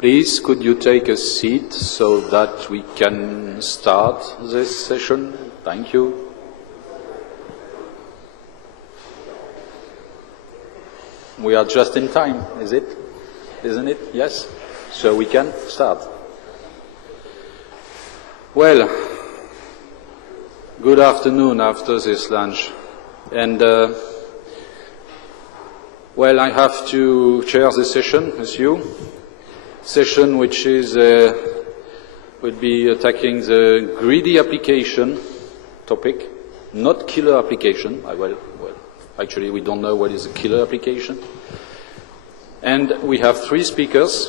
Please, could you take a seat so that we can start this session? Thank you. We are just in time, is it? Isn't it? Yes? So we can start. Well, good afternoon after this lunch. And, well, I have to chair this session with you. Session which is would be attacking the greedy application topic, not killer application. Well, actually we don't know what is a killer application. And we have three speakers.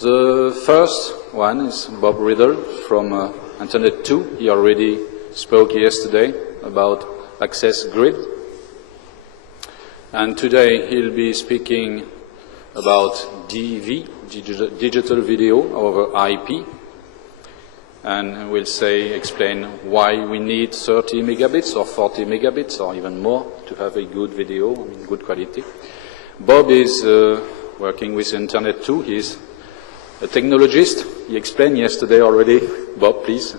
The first one is Bob Riddle from Internet 2. He already spoke yesterday about access grid. And today he'll be speaking about DV, digital video over IP, and we'll explain why we need 30 megabits or 40 megabits or even more to have a good video in good quality. Bob is working with Internet 2. He's a technologist. He explained yesterday already. Bob, please.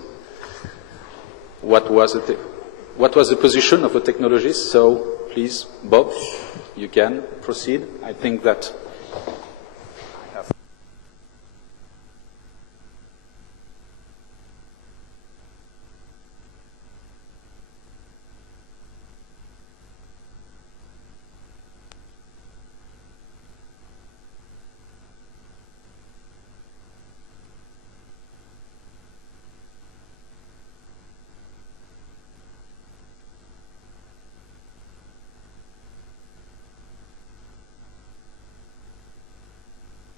What was the position of a technologist? So please, Bob, you can proceed. I think that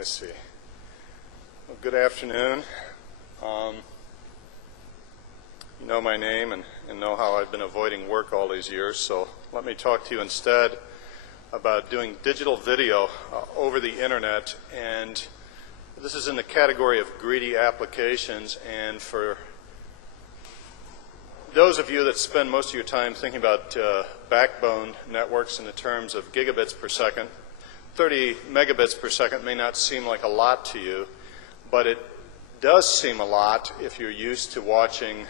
I see. Well, good afternoon. You know my name and know how I've been avoiding work all these years, so let me talk to you instead about doing digital video over the internet, and this is in the category of greedy applications. And for those of you that spend most of your time thinking about backbone networks in the terms of gigabits per second, 30 megabits per second may not seem like a lot to you, but it does seem a lot if you're used to watching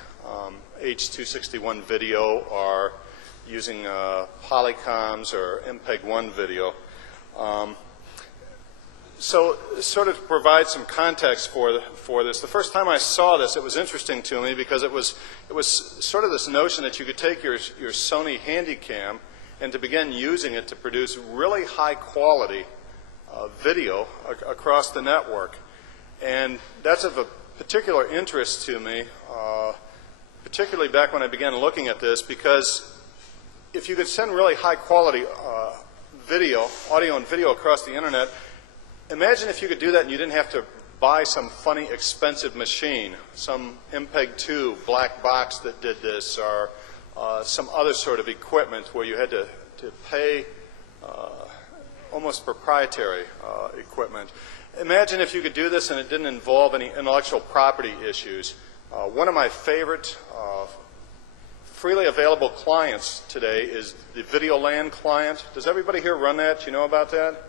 H.261 video or using Polycoms or MPEG-1 video. So sort of provide some context for this. The first time I saw this, it was interesting to me because it was sort of this notion that you could take your Sony Handycam and to begin using it to produce really high quality video across the network. And that's of a particular interest to me, particularly back when I began looking at this, because if you could send really high quality video, audio and video across the internet, imagine if you could do that and you didn't have to buy some funny expensive machine, some MPEG-2 black box that did this, or some other sort of equipment where you had to pay almost proprietary equipment. Imagine if you could do this and it didn't involve any intellectual property issues. One of my favorite freely available clients today is the VideoLAN client. Does everybody here run that? Do you know about that?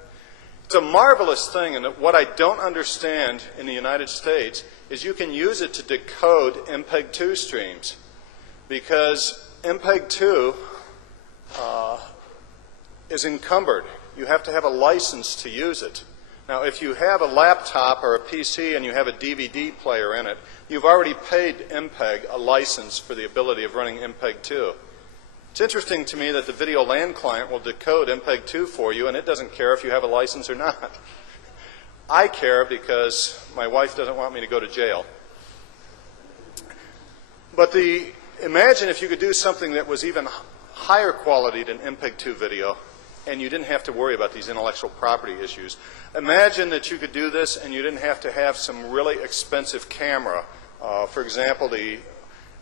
It's a marvelous thing, and what I don't understand in the United States is you can use it to decode MPEG-2 streams, because MPEG-2 is encumbered. You have to have a license to use it. Now, if you have a laptop or a PC and you have a DVD player in it, you've already paid MPEG a license for the ability of running MPEG-2. It's interesting to me that the VideoLAN client will decode MPEG-2 for you, and it doesn't care if you have a license or not. I care because my wife doesn't want me to go to jail. But imagine if you could do something that was even higher quality than MPEG-2 video, and you didn't have to worry about these intellectual property issues. Imagine that you could do this and you didn't have to have some really expensive camera. For example, the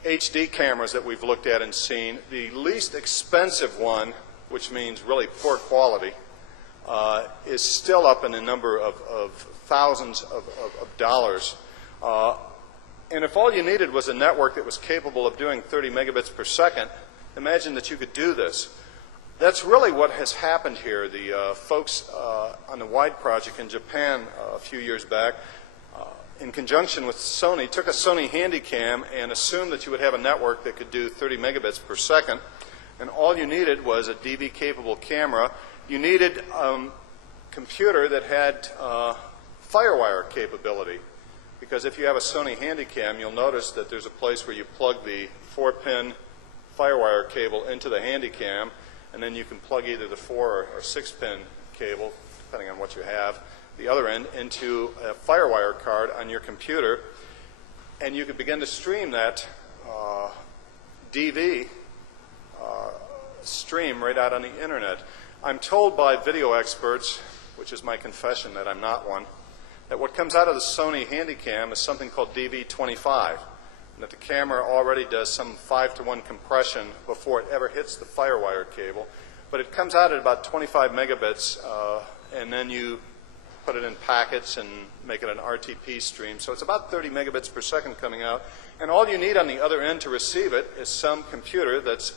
HD cameras that we've looked at and seen, the least expensive one, which means really poor quality, is still up in the number of thousands of dollars. And if all you needed was a network that was capable of doing 30 megabits per second, imagine that you could do this. that's really what has happened here. The folks on the WIDE project in Japan a few years back, in conjunction with Sony, took a Sony Handycam and assumed that you would have a network that could do 30 megabits per second, and all you needed was a DV-capable camera. You needed a computer that had FireWire capability, because if you have a Sony Handycam, you'll notice that there's a place where you plug the 4-pin FireWire cable into the Handycam, and then you can plug either the 4 or 6-pin cable, depending on what you have, the other end, into a FireWire card on your computer, and you could begin to stream that DV stream right out on the internet. I'm told by video experts, which is my confession that I'm not one, that what comes out of the Sony Handycam is something called DV25, and that the camera already does some 5-to-1 compression before it ever hits the FireWire cable. But it comes out at about 25 megabits, and then you put it in packets and make it an RTP stream. So it's about 30 megabits per second coming out. And all you need on the other end to receive it is some computer that's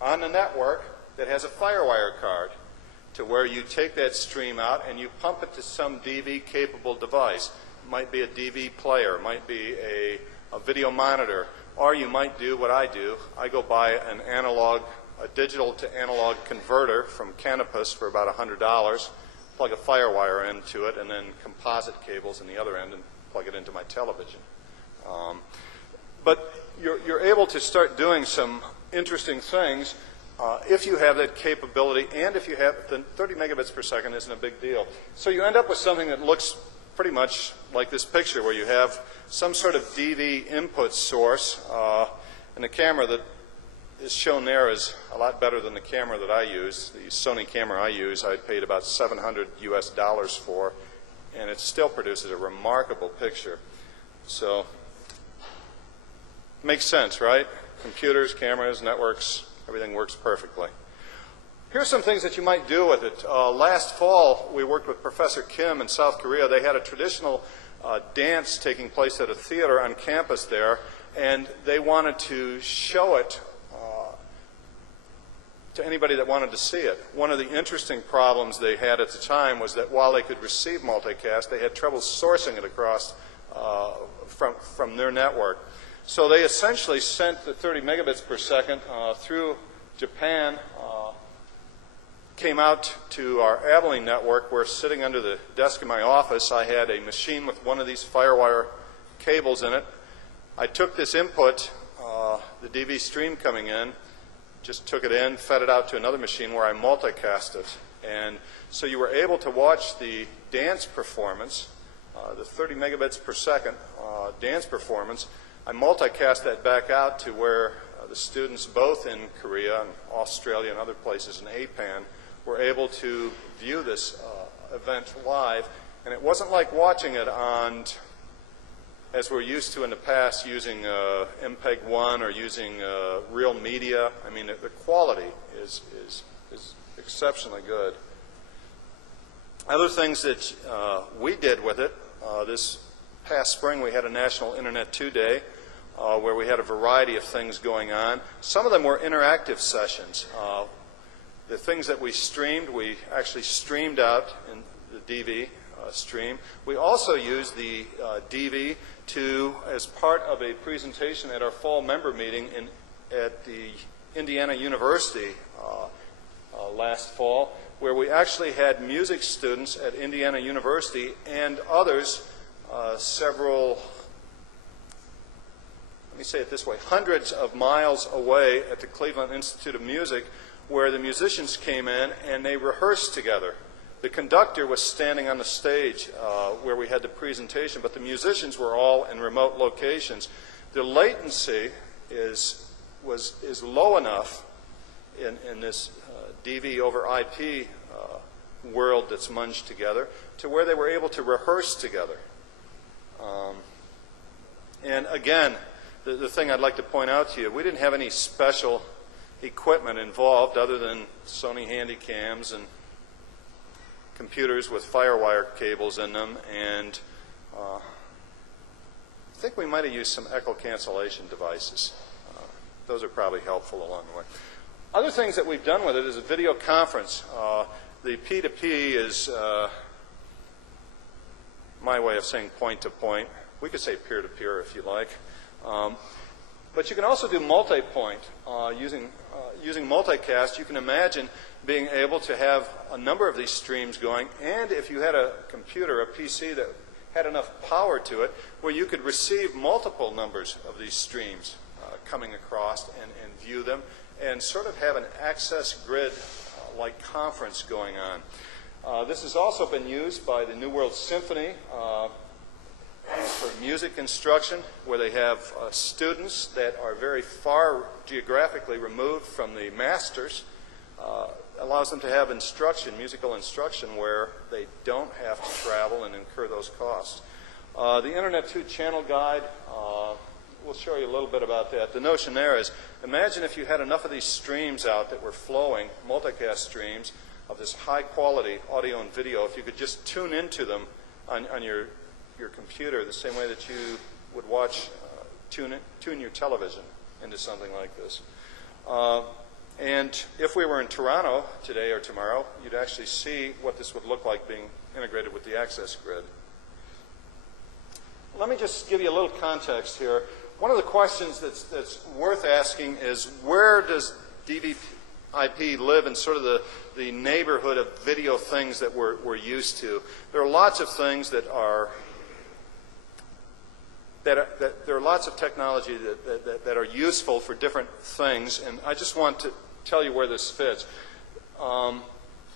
on the network that has a FireWire card, to where you take that stream out and you pump it to some DV-capable device. It might be a DV player, it might be a video monitor, or you might do what I do. I go buy a digital to analog converter from Canopus for about $100, plug a FireWire into it, and then composite cables in the other end and plug it into my television. But you're able to start doing some interesting things if you have that capability, and if you have, then 30 megabits per second isn't a big deal. So you end up with something that looks pretty much like this picture, where you have some sort of DV input source, and the camera that is shown there is a lot better than the camera that I use. The Sony camera I use, I paid about $700 US for, and it still produces a remarkable picture. So, makes sense, right? Computers, cameras, networks, everything works perfectly. Here's some things that you might do with it. Last fall, we worked with Professor Kim in South Korea. They had a traditional dance taking place at a theater on campus there, and they wanted to show it to anybody that wanted to see it. One of the interesting problems they had at the time was that while they could receive multicast, they had trouble sourcing it across from their network. So they essentially sent the 30 megabits per second through Japan, came out to our Abilene network, where sitting under the desk in my office, I had a machine with one of these FireWire cables in it. I took this input, the DV stream coming in, just took it in, fed it out to another machine where I multicast it. And so you were able to watch the dance performance, the 30 megabits per second dance performance. I multicast that back out to where the students, both in Korea and Australia and other places in APAN, were able to view this event live. And it wasn't like watching it on, as we're used to in the past, using MPEG-1 or using real media. I mean, the quality is exceptionally good. Other things that we did with it, this past spring we had a National Internet 2 Day, where we had a variety of things going on. Some of them were interactive sessions. The things that we streamed, we actually streamed out in the DV stream. We also used the DV as part of a presentation at our fall member meeting at the Indiana University last fall, where we actually had music students at Indiana University and others, several, let me say it this way, hundreds of miles away at the Cleveland Institute of Music, where the musicians came in and they rehearsed together. The conductor was standing on the stage where we had the presentation, but the musicians were all in remote locations. The latency is low enough in this DV over IP world that's munged together to where they were able to rehearse together. And again, the thing I'd like to point out to you, we didn't have any special equipment involved other than Sony Handycams and computers with FireWire cables in them, and I think we might have used some echo cancellation devices. Those are probably helpful along the way. Other things that we've done with it is a video conference. The P2P is my way of saying point-to-point. We could say peer-to-peer if you like. But you can also do multi-point. Using multicast, you can imagine being able to have a number of these streams going, and if you had a computer, a PC that had enough power to it, where you could receive multiple numbers of these streams coming across and view them, and sort of have an access grid-like conference going on. This has also been used by the New World Symphony for music instruction, where they have students that are very far geographically removed from the masters. Allows them to have instruction, musical instruction, where they don't have to travel and incur those costs. The Internet 2 channel guide, we'll show you a little bit about that. The notion there is, imagine if you had enough of these streams out that were flowing, multicast streams, of this high quality audio and video, if you could just tune into them on your computer the same way that you would watch, tune your television into something like this. And if we were in Toronto today or tomorrow, you'd actually see what this would look like being integrated with the access grid. Let me just give you a little context here. One of the questions that's worth asking is, where does DVIP live in sort of the neighborhood of video things that we're used to? There are lots of things there are lots of technology that are useful for different things, and I just want to tell you where this fits.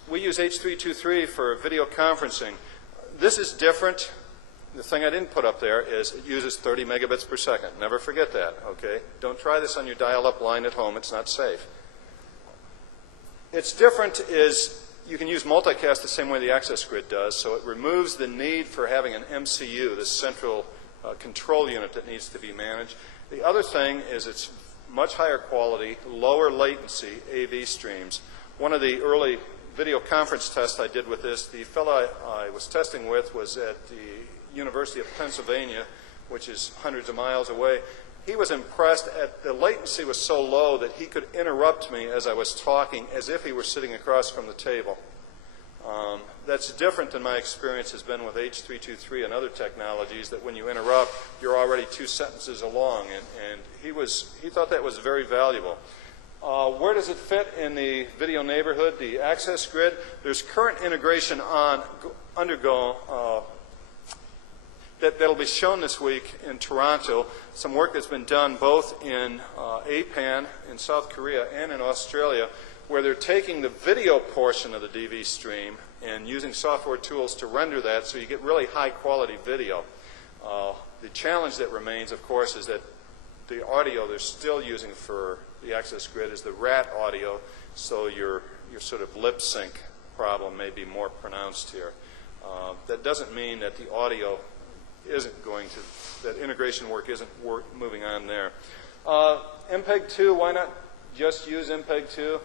We use H.323 for video conferencing. This is different. The thing I didn't put up there is it uses 30 megabits per second. Never forget that, okay? Don't try this on your dial-up line at home. It's not safe. It's different is you can use multicast the same way the access grid does, so it removes the need for having an MCU, this central control unit that needs to be managed. The other thing is it's much higher quality, lower latency AV streams. One of the early video conference tests I did with this, the fellow I was testing with was at the University of Pennsylvania, which is hundreds of miles away. He was impressed at the latency was so low that he could interrupt me as I was talking as if he were sitting across from the table. That's different than my experience has been with H.323 and other technologies, that when you interrupt, you're already 2 sentences along, and he thought that was very valuable. Where does it fit in the video neighborhood, the access grid? There's current integration that'll be shown this week in Toronto, some work that's been done both in APAN in South Korea and in Australia, where they're taking the video portion of the DV stream and using software tools to render that so you get really high quality video. The challenge that remains, of course, is that the audio they're still using for the access grid is the RAT audio, so your sort of lip sync problem may be more pronounced here. That doesn't mean that the audio isn't going to, that integration work isn't moving on there. MPEG-2, why not just use MPEG-2?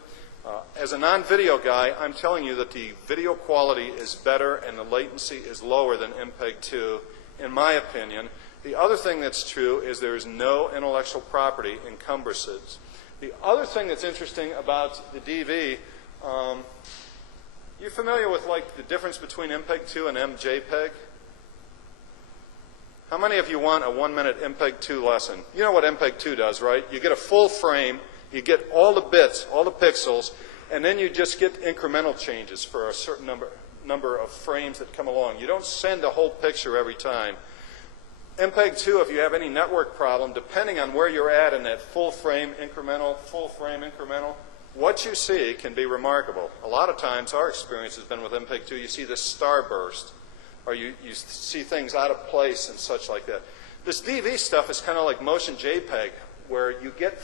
As a non-video guy, I'm telling you that the video quality is better and the latency is lower than MPEG-2, in my opinion. The other thing that's true is there is no intellectual property encumbrances. The other thing that's interesting about the DV, you familiar with like the difference between MPEG-2 and MJPEG? How many of you want a 1-minute MPEG-2 lesson? You know what MPEG-2 does, right? You get a full frame, you get all the bits, all the pixels, and then you just get incremental changes for a certain number of frames that come along. You don't send a whole picture every time. MPEG-2, if you have any network problem, depending on where you're at in that full frame incremental, what you see can be remarkable. A lot of times our experience has been with MPEG-2, you see this starburst, or you see things out of place and such like that. This DV stuff is kind of like motion JPEG, where you get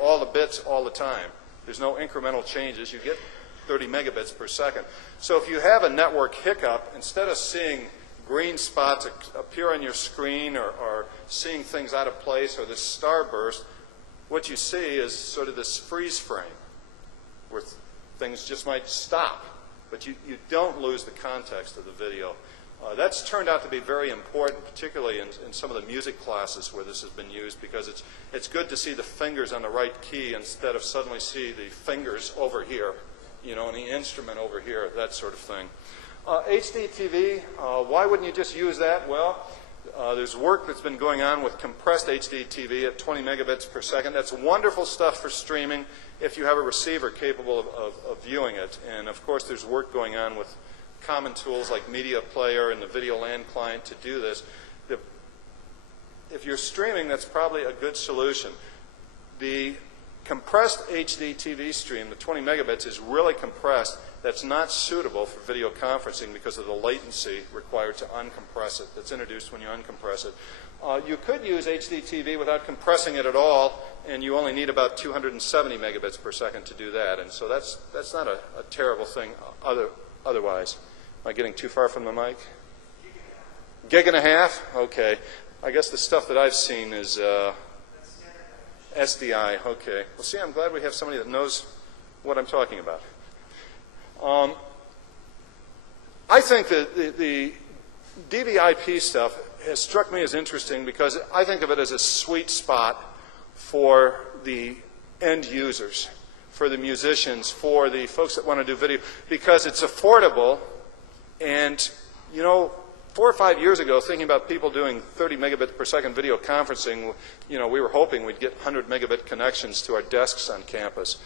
all the bits all the time. There's no incremental changes. You get 30 megabits per second. So if you have a network hiccup, instead of seeing green spots appear on your screen or seeing things out of place or this starburst, what you see is sort of this freeze frame where things just might stop. But you don't lose the context of the video. That's turned out to be very important, particularly in some of the music classes where this has been used, because it's good to see the fingers on the right key instead of suddenly see the fingers over here, you know, and the instrument over here, that sort of thing. HD TV, why wouldn't you just use that? Well, there's work that's been going on with compressed HD TV at 20 megabits per second. That's wonderful stuff for streaming if you have a receiver capable of viewing it. And of course, there's work going on with common tools like Media Player and the Video LAN client to do this. If you're streaming, that's probably a good solution. The compressed HD TV stream, the 20 megabits, is really compressed. That's not suitable for video conferencing because of the latency required to uncompress it that's introduced when you uncompress it. You could use HD TV without compressing it at all, and you only need about 270 megabits per second to do that. And so that's not a terrible thing otherwise. Am I getting too far from the mic? Gig and a half? Okay. I guess the stuff that I've seen is SDI. Okay. Well, see, I'm glad we have somebody that knows what I'm talking about. I think that the DVIP stuff has struck me as interesting because I think of it as a sweet spot for the end users, for the musicians, for the folks that want to do video, because it's affordable. And, you know, 4 or 5 years ago, thinking about people doing 30 megabit per second video conferencing, you know, we were hoping we'd get 100 megabit connections to our desks on campus.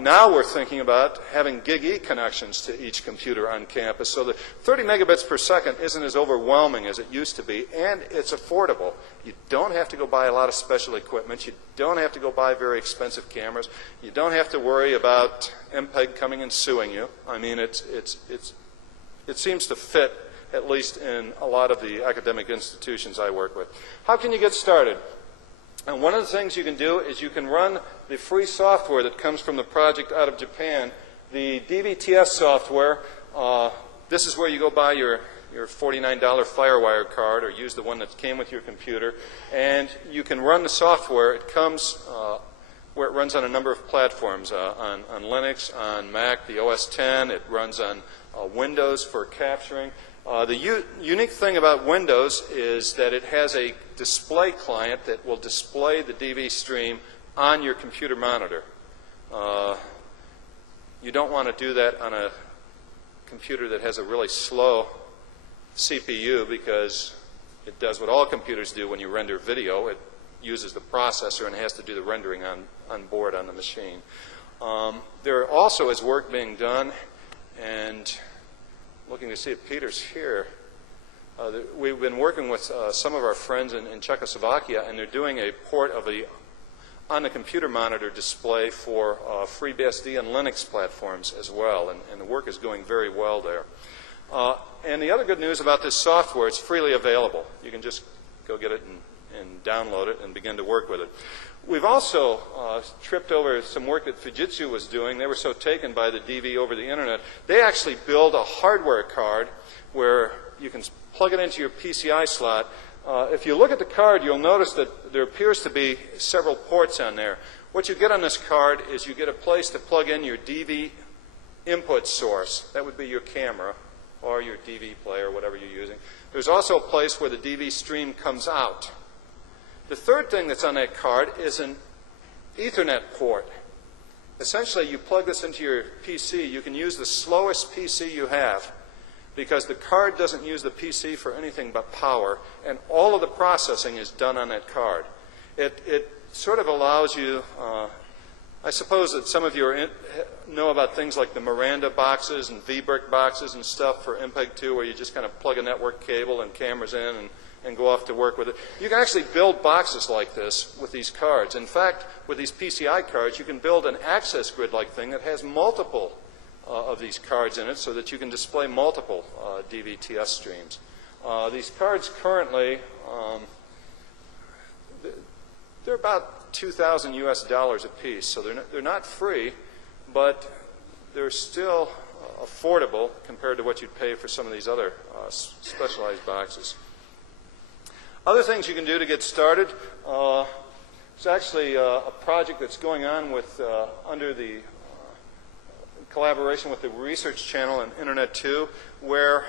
Now we're thinking about having Gig-E connections to each computer on campus. So the 30 megabits per second isn't as overwhelming as it used to be, and it's affordable. You don't have to go buy a lot of special equipment. You don't have to go buy very expensive cameras. You don't have to worry about MPEG coming and suing you. I mean, it seems to fit, at least in a lot of the academic institutions I work with. How can you get started? And one of the things you can do is you can run the free software that comes from the project out of Japan, the DVTS software. This is where you go buy your $49 FireWire card or use the one that came with your computer. And you can run the software. It comes where it runs on a number of platforms, on Linux, on Mac, the OS X. It runs on Windows for capturing. The unique thing about Windows is that it has a display client that will display the DV stream on your computer monitor. You don't want to do that on a computer that has a really slow CPU because it does what all computers do when you render video. It uses the processor and has to do the rendering on board on the machine. There also is work being done, and looking to see if Peter's here. We've been working with some of our friends in Czechoslovakia, and they're doing a port of on the computer monitor display for FreeBSD and Linux platforms as well, and the work is going very well there. And the other good news about this software, it's freely available. You can just go get it and download it and begin to work with it. We've also tripped over some work that Fujitsu was doing. They were so taken by the DV over the internet. They actually build a hardware card where you can plug it into your PCI slot. If you look at the card, you'll notice that there appears to be several ports on there. What you get on this card is you get a place to plug in your DV input source. That would be your camera or your DV player, whatever you're using. There's also a place where the DV stream comes out. The third thing that's on that card is an Ethernet port. Essentially, you plug this into your PC. You can use the slowest PC you have because the card doesn't use the PC for anything but power, and all of the processing is done on that card. It sort of allows you, I suppose that some of you know about things like the Miranda boxes and VBrick boxes and stuff for MPEG-2 where you just kind of plug a network cable and cameras in and go off to work with it. You can actually build boxes like this with these cards. In fact, with these PCI cards, you can build an access grid-like thing that has multiple of these cards in it so that you can display multiple DVTS streams. These cards currently, they're about $2,000 US a piece, so they're not free, but they're still affordable compared to what you'd pay for some of these other specialized boxes. Other things you can do to get started, it's actually a project that's going on with under the collaboration with the Research Channel and Internet 2, where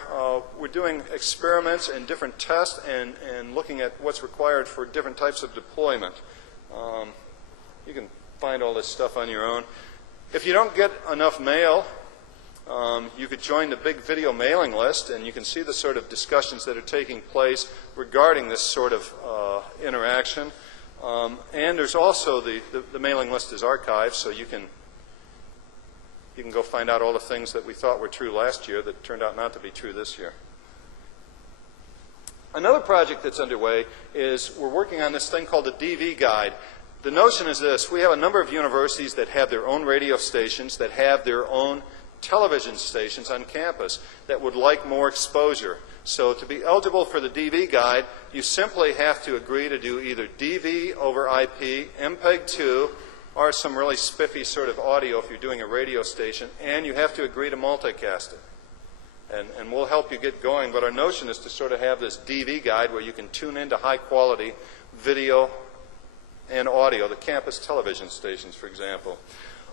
we're doing experiments and different tests and looking at what's required for different types of deployment. You can find all this stuff on your own. If you don't get enough mail, you could join the big video mailing list, and you can see the sort of discussions that are taking place regarding this sort of interaction. And there's also the mailing list is archived, so you can go find out all the things that we thought were true last year that turned out not to be true this year. Another project that's underway is we're working on this thing called the DV Guide. The notion is this: we have a number of universities that have their own radio stations, that have their own television stations on campus that would like more exposure. So to be eligible for the DV Guide, you simply have to agree to do either DV over IP, MPEG-2, or some really spiffy sort of audio if you're doing a radio station, and you have to agree to multicast it. And we'll help you get going, but our notion is to sort of have this DV Guide where you can tune into high-quality video and audio, the campus television stations, for example.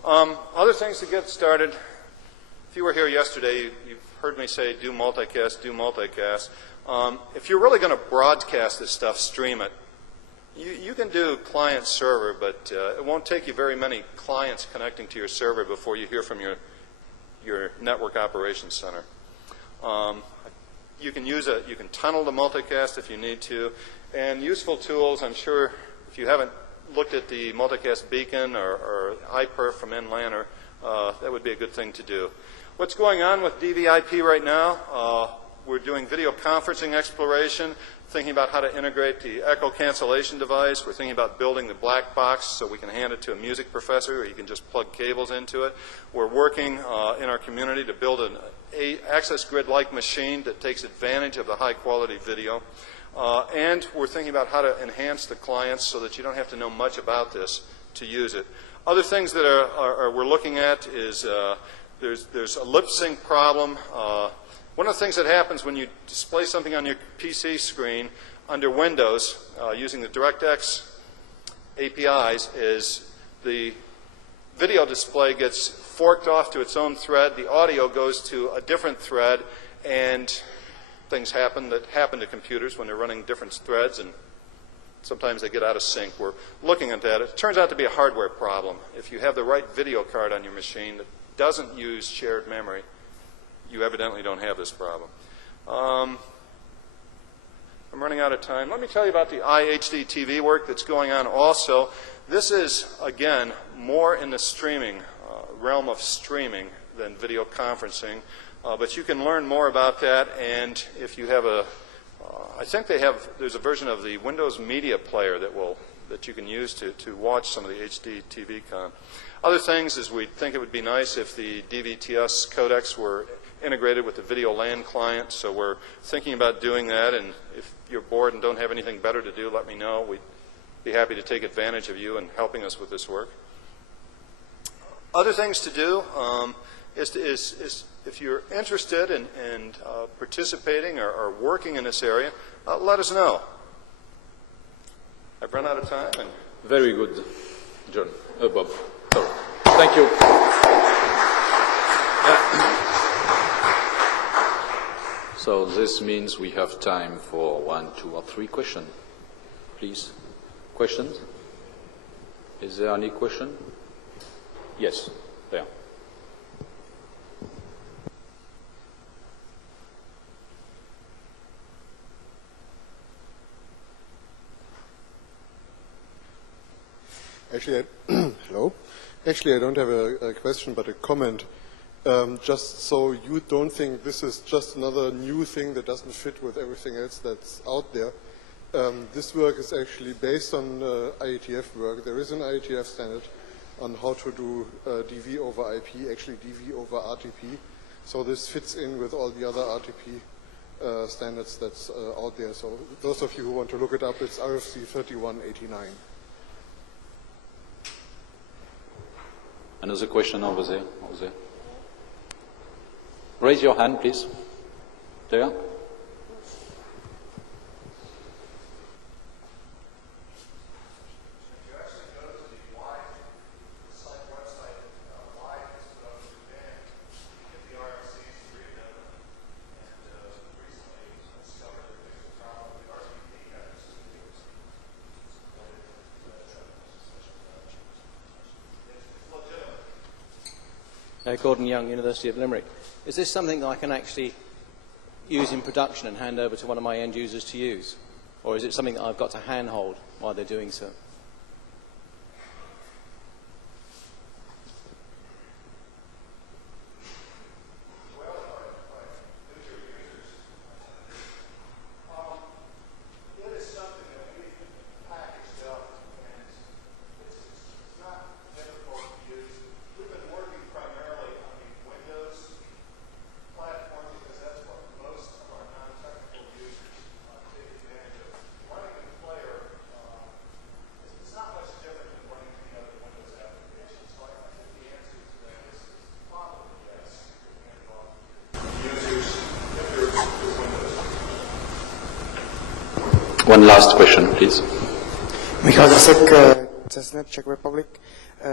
Other things to get started. If you were here yesterday, you've heard me say do multicast, do multicast. If you're really going to broadcast this stuff, stream it. You can do client-server, but it won't take you very many clients connecting to your server before you hear from your network operations center. You can tunnel the multicast if you need to, and useful tools. I'm sure if you haven't looked at the multicast beacon or iPerf from NLANR, that would be a good thing to do. What's going on with DVIP right now? We're doing video conferencing exploration, thinking about how to integrate the echo cancellation device. We're thinking about building the black box so we can hand it to a music professor, or you can just plug cables into it. We're working in our community to build an access grid-like machine that takes advantage of the high-quality video. And we're thinking about how to enhance the clients so that you don't have to know much about this to use it. Other things that we're looking at is there's a lip sync problem. One of the things that happens when you display something on your PC screen under Windows using the DirectX APIs is the video display gets forked off to its own thread, the audio goes to a different thread, and things happen that happen to computers when they're running different threads, and sometimes they get out of sync. We're looking at that. It turns out to be a hardware problem. If you have the right video card on your machine that doesn't use shared memory, you evidently don't have this problem. I'm running out of time. Let me tell you about the iHD TV work that's going on also. This is, again, more in the streaming realm of streaming than video conferencing, but you can learn more about that, and if you have I think there's a version of the Windows Media Player that you can use to watch some of the HD TV con. Other things is we think it would be nice if the DVTS codecs were integrated with the video LAN client, so we're thinking about doing that, and if you're bored and don't have anything better to do, let me know. We'd be happy to take advantage of you and helping us with this work. Other things to do is if you're interested in participating or working in this area, let us know. I've run out of time. And very good, John. Bob. So, thank you. So this means we have time for 1, 2, or 3 questions. Please, questions? Is there any question? Yes, there. Actually, hello. Actually, I don't have a question, but a comment. Just so you don't think this is just another new thing that doesn't fit with everything else that's out there. This work is actually based on IETF work. There is an IETF standard on how to do DV over IP, actually DV over RTP. So this fits in with all the other RTP standards that's out there. So those of you who want to look it up, it's RFC 3189. Another question over there. Over there. Raise your hand, please. There. Gordon Young, University of Limerick. Is this something that I can actually use in production and hand over to one of my end users to use? Or is it something that I've got to handhold while they're doing so? One last question, please. Michal Zasek, Czesnet, Czech Republic.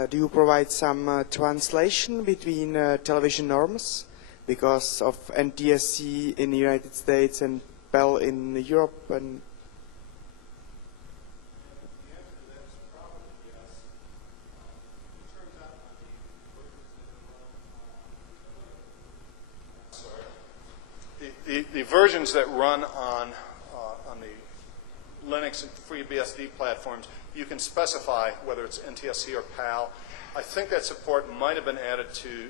Do you provide some translation between television norms because of NTSC in the United States and Bell in Europe? And the versions that run on the Linux and FreeBSD platforms, you can specify whether it's NTSC or PAL. I think that support might have been added to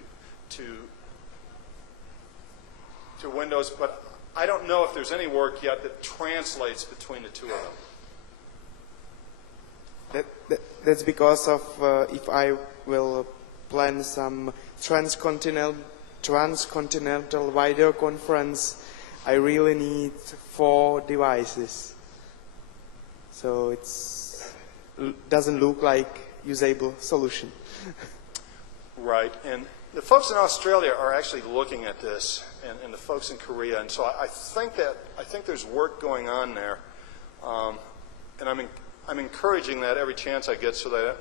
Windows, but I don't know if there's any work yet that translates between the two of them. that's because of if I will plan some transcontinental video conference, I really need 4 devices. So it doesn't look like usable solution. Right, and the folks in Australia are actually looking at this, and the folks in Korea, and so I think there's work going on there, and I'm encouraging that every chance I get. So that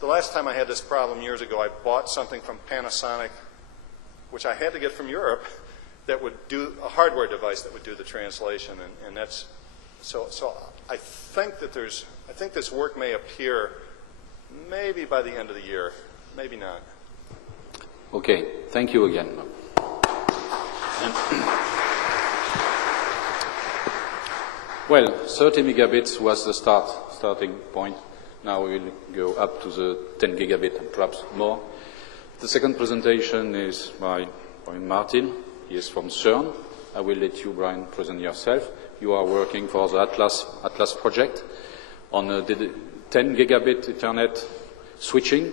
the last time I had this problem years ago, I bought something from Panasonic, which I had to get from Europe, that would do a hardware device that would do the translation, and that's so. I think that I think this work may appear maybe by the end of the year, maybe not. Okay, thank you again. Well, 30 megabits was the starting point. Now we will go up to the 10 gigabit and perhaps more. The second presentation is by Martin. He is from CERN. I will let you, Brian, present yourself. You are working for the Atlas project on the 10 gigabit Ethernet switching,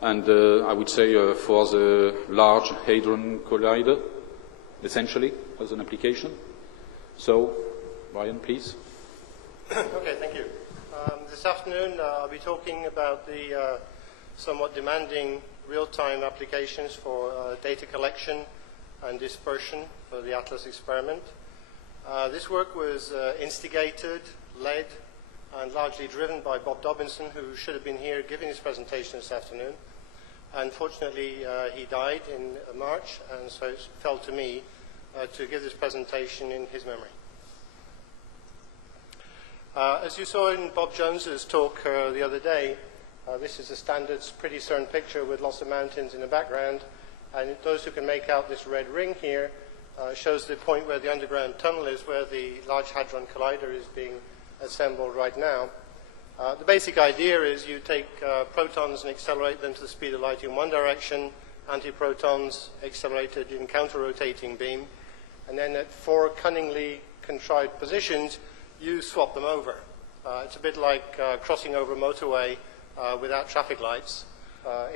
and I would say for the Large Hadron Collider, essentially, as an application. So, Brian, please. Okay, thank you. This afternoon, I'll be talking about the somewhat demanding real-time applications for data collection and dispersion for the Atlas experiment. This work was instigated, led, and largely driven by Bob Dobinson, who should have been here giving his presentation this afternoon. Unfortunately, he died in March, and so it fell to me to give this presentation in his memory. As you saw in Bob Jones's talk the other day, this is a standard pretty CERN picture with lots of mountains in the background, and those who can make out this red ring here shows the point where the underground tunnel is, where the Large Hadron Collider is being assembled right now. The basic idea is you take protons and accelerate them to the speed of light in one direction, antiprotons accelerated in counter-rotating beam, and then at 4 cunningly contrived positions, you swap them over. It's a bit like crossing over a motorway without traffic lights.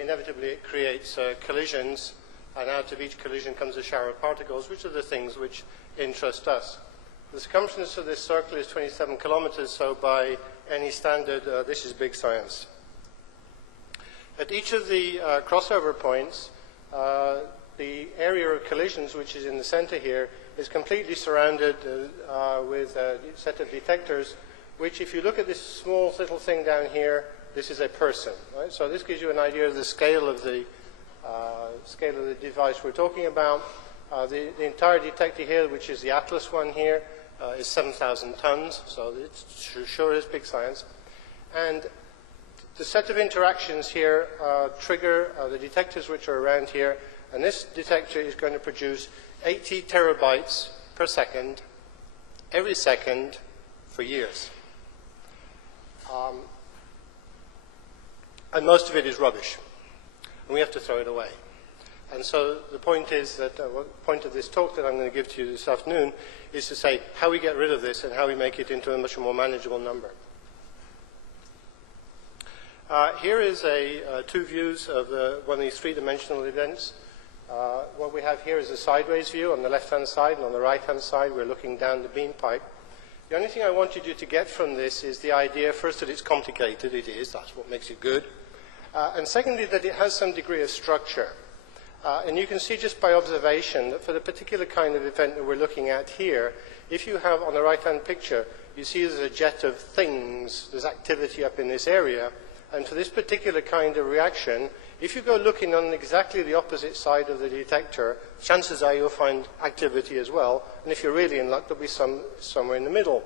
Inevitably, it creates collisions, and out of each collision comes a shower of particles, which are the things which interest us. The circumference of this circle is 27 kilometers, so by any standard, this is big science. At each of the crossover points, the area of collisions, which is in the center here, is completely surrounded with a set of detectors, which, if you look at this small little thing down here, this is a person. Right? So this gives you an idea of the scale of the device we're talking about. The entire detector here, which is the Atlas one here, is 7,000 tons, so it sure is big science. And The set of interactions here trigger the detectors which are around here, and this detector is going to produce 80 terabytes per second, every second, for years. And most of it is rubbish, and we have to throw it away. And so the point is that the point of this talk that I'm going to give to you this afternoon is to say how we get rid of this and how we make it into a much more manageable number. Here is two views of one of these three-dimensional events. What we have here is a sideways view on the left-hand side, and on the right-hand side we're looking down the beam pipe. The only thing I wanted you to get from this is the idea, first, that it's complicated. It is. That's what makes it good. And secondly, that it has some degree of structure. And you can see just by observation that for the particular kind of event that we're looking at here, if you have on the right-hand picture, you see there's a jet of things, there's activity up in this area. And for this particular kind of reaction, if you go looking on exactly the opposite side of the detector, chances are you'll find activity as well. And if you're really in luck, there'll be somewhere in the middle.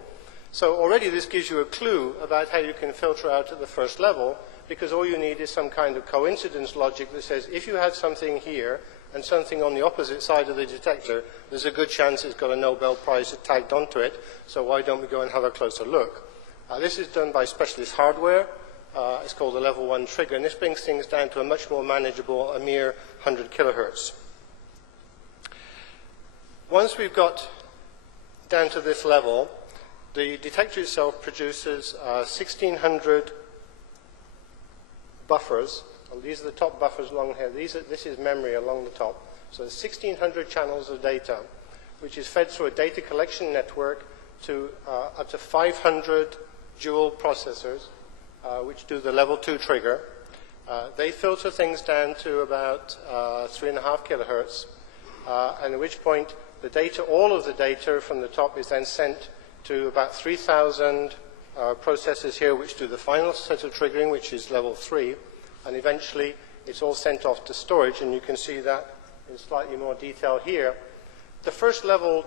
So already this gives you a clue about how you can filter out at the first level, because all you need is some kind of coincidence logic that says if you had something here and something on the opposite side of the detector, there's a good chance it's got a Nobel Prize tagged onto it, so why don't we go and have a closer look? This is done by specialist hardware. It's called a level 1 trigger, and this brings things down to a much more manageable, a mere 100 kilohertz. Once we've got down to this level, the detector itself produces 1,600 buffers. Well, these are the top buffers along here. This is memory along the top. So there's 1,600 channels of data, which is fed through a data collection network to up to 500 dual processors, which do the level 2 trigger. They filter things down to about 3.5 kilohertz, and at which point the data, all of the data from the top is then sent to about 3,000 processors here, which do the final set of triggering, which is level 3, and eventually it's all sent off to storage, and you can see that in slightly more detail here. The first level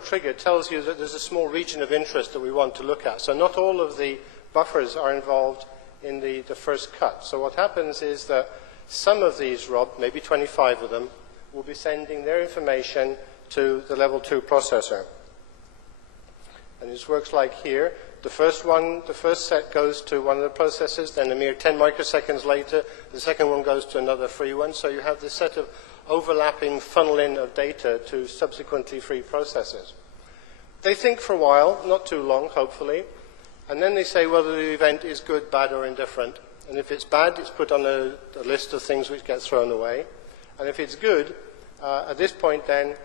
trigger tells you that there's a small region of interest that we want to look at. So not all of the buffers are involved in the first cut. So what happens is that some of these, Rob, maybe 25 of them, will be sending their information to the level 2 processor. And this works like here. The first set goes to one of the processors, then a mere 10 microseconds later, the second one goes to another free one. So you have this set of overlapping funneling of data to subsequently free processors. They think for a while, not too long, hopefully, and then they say whether the event is good, bad, or indifferent. And if it's bad, it's put on a list of things which get thrown away. And if it's good, at this point then,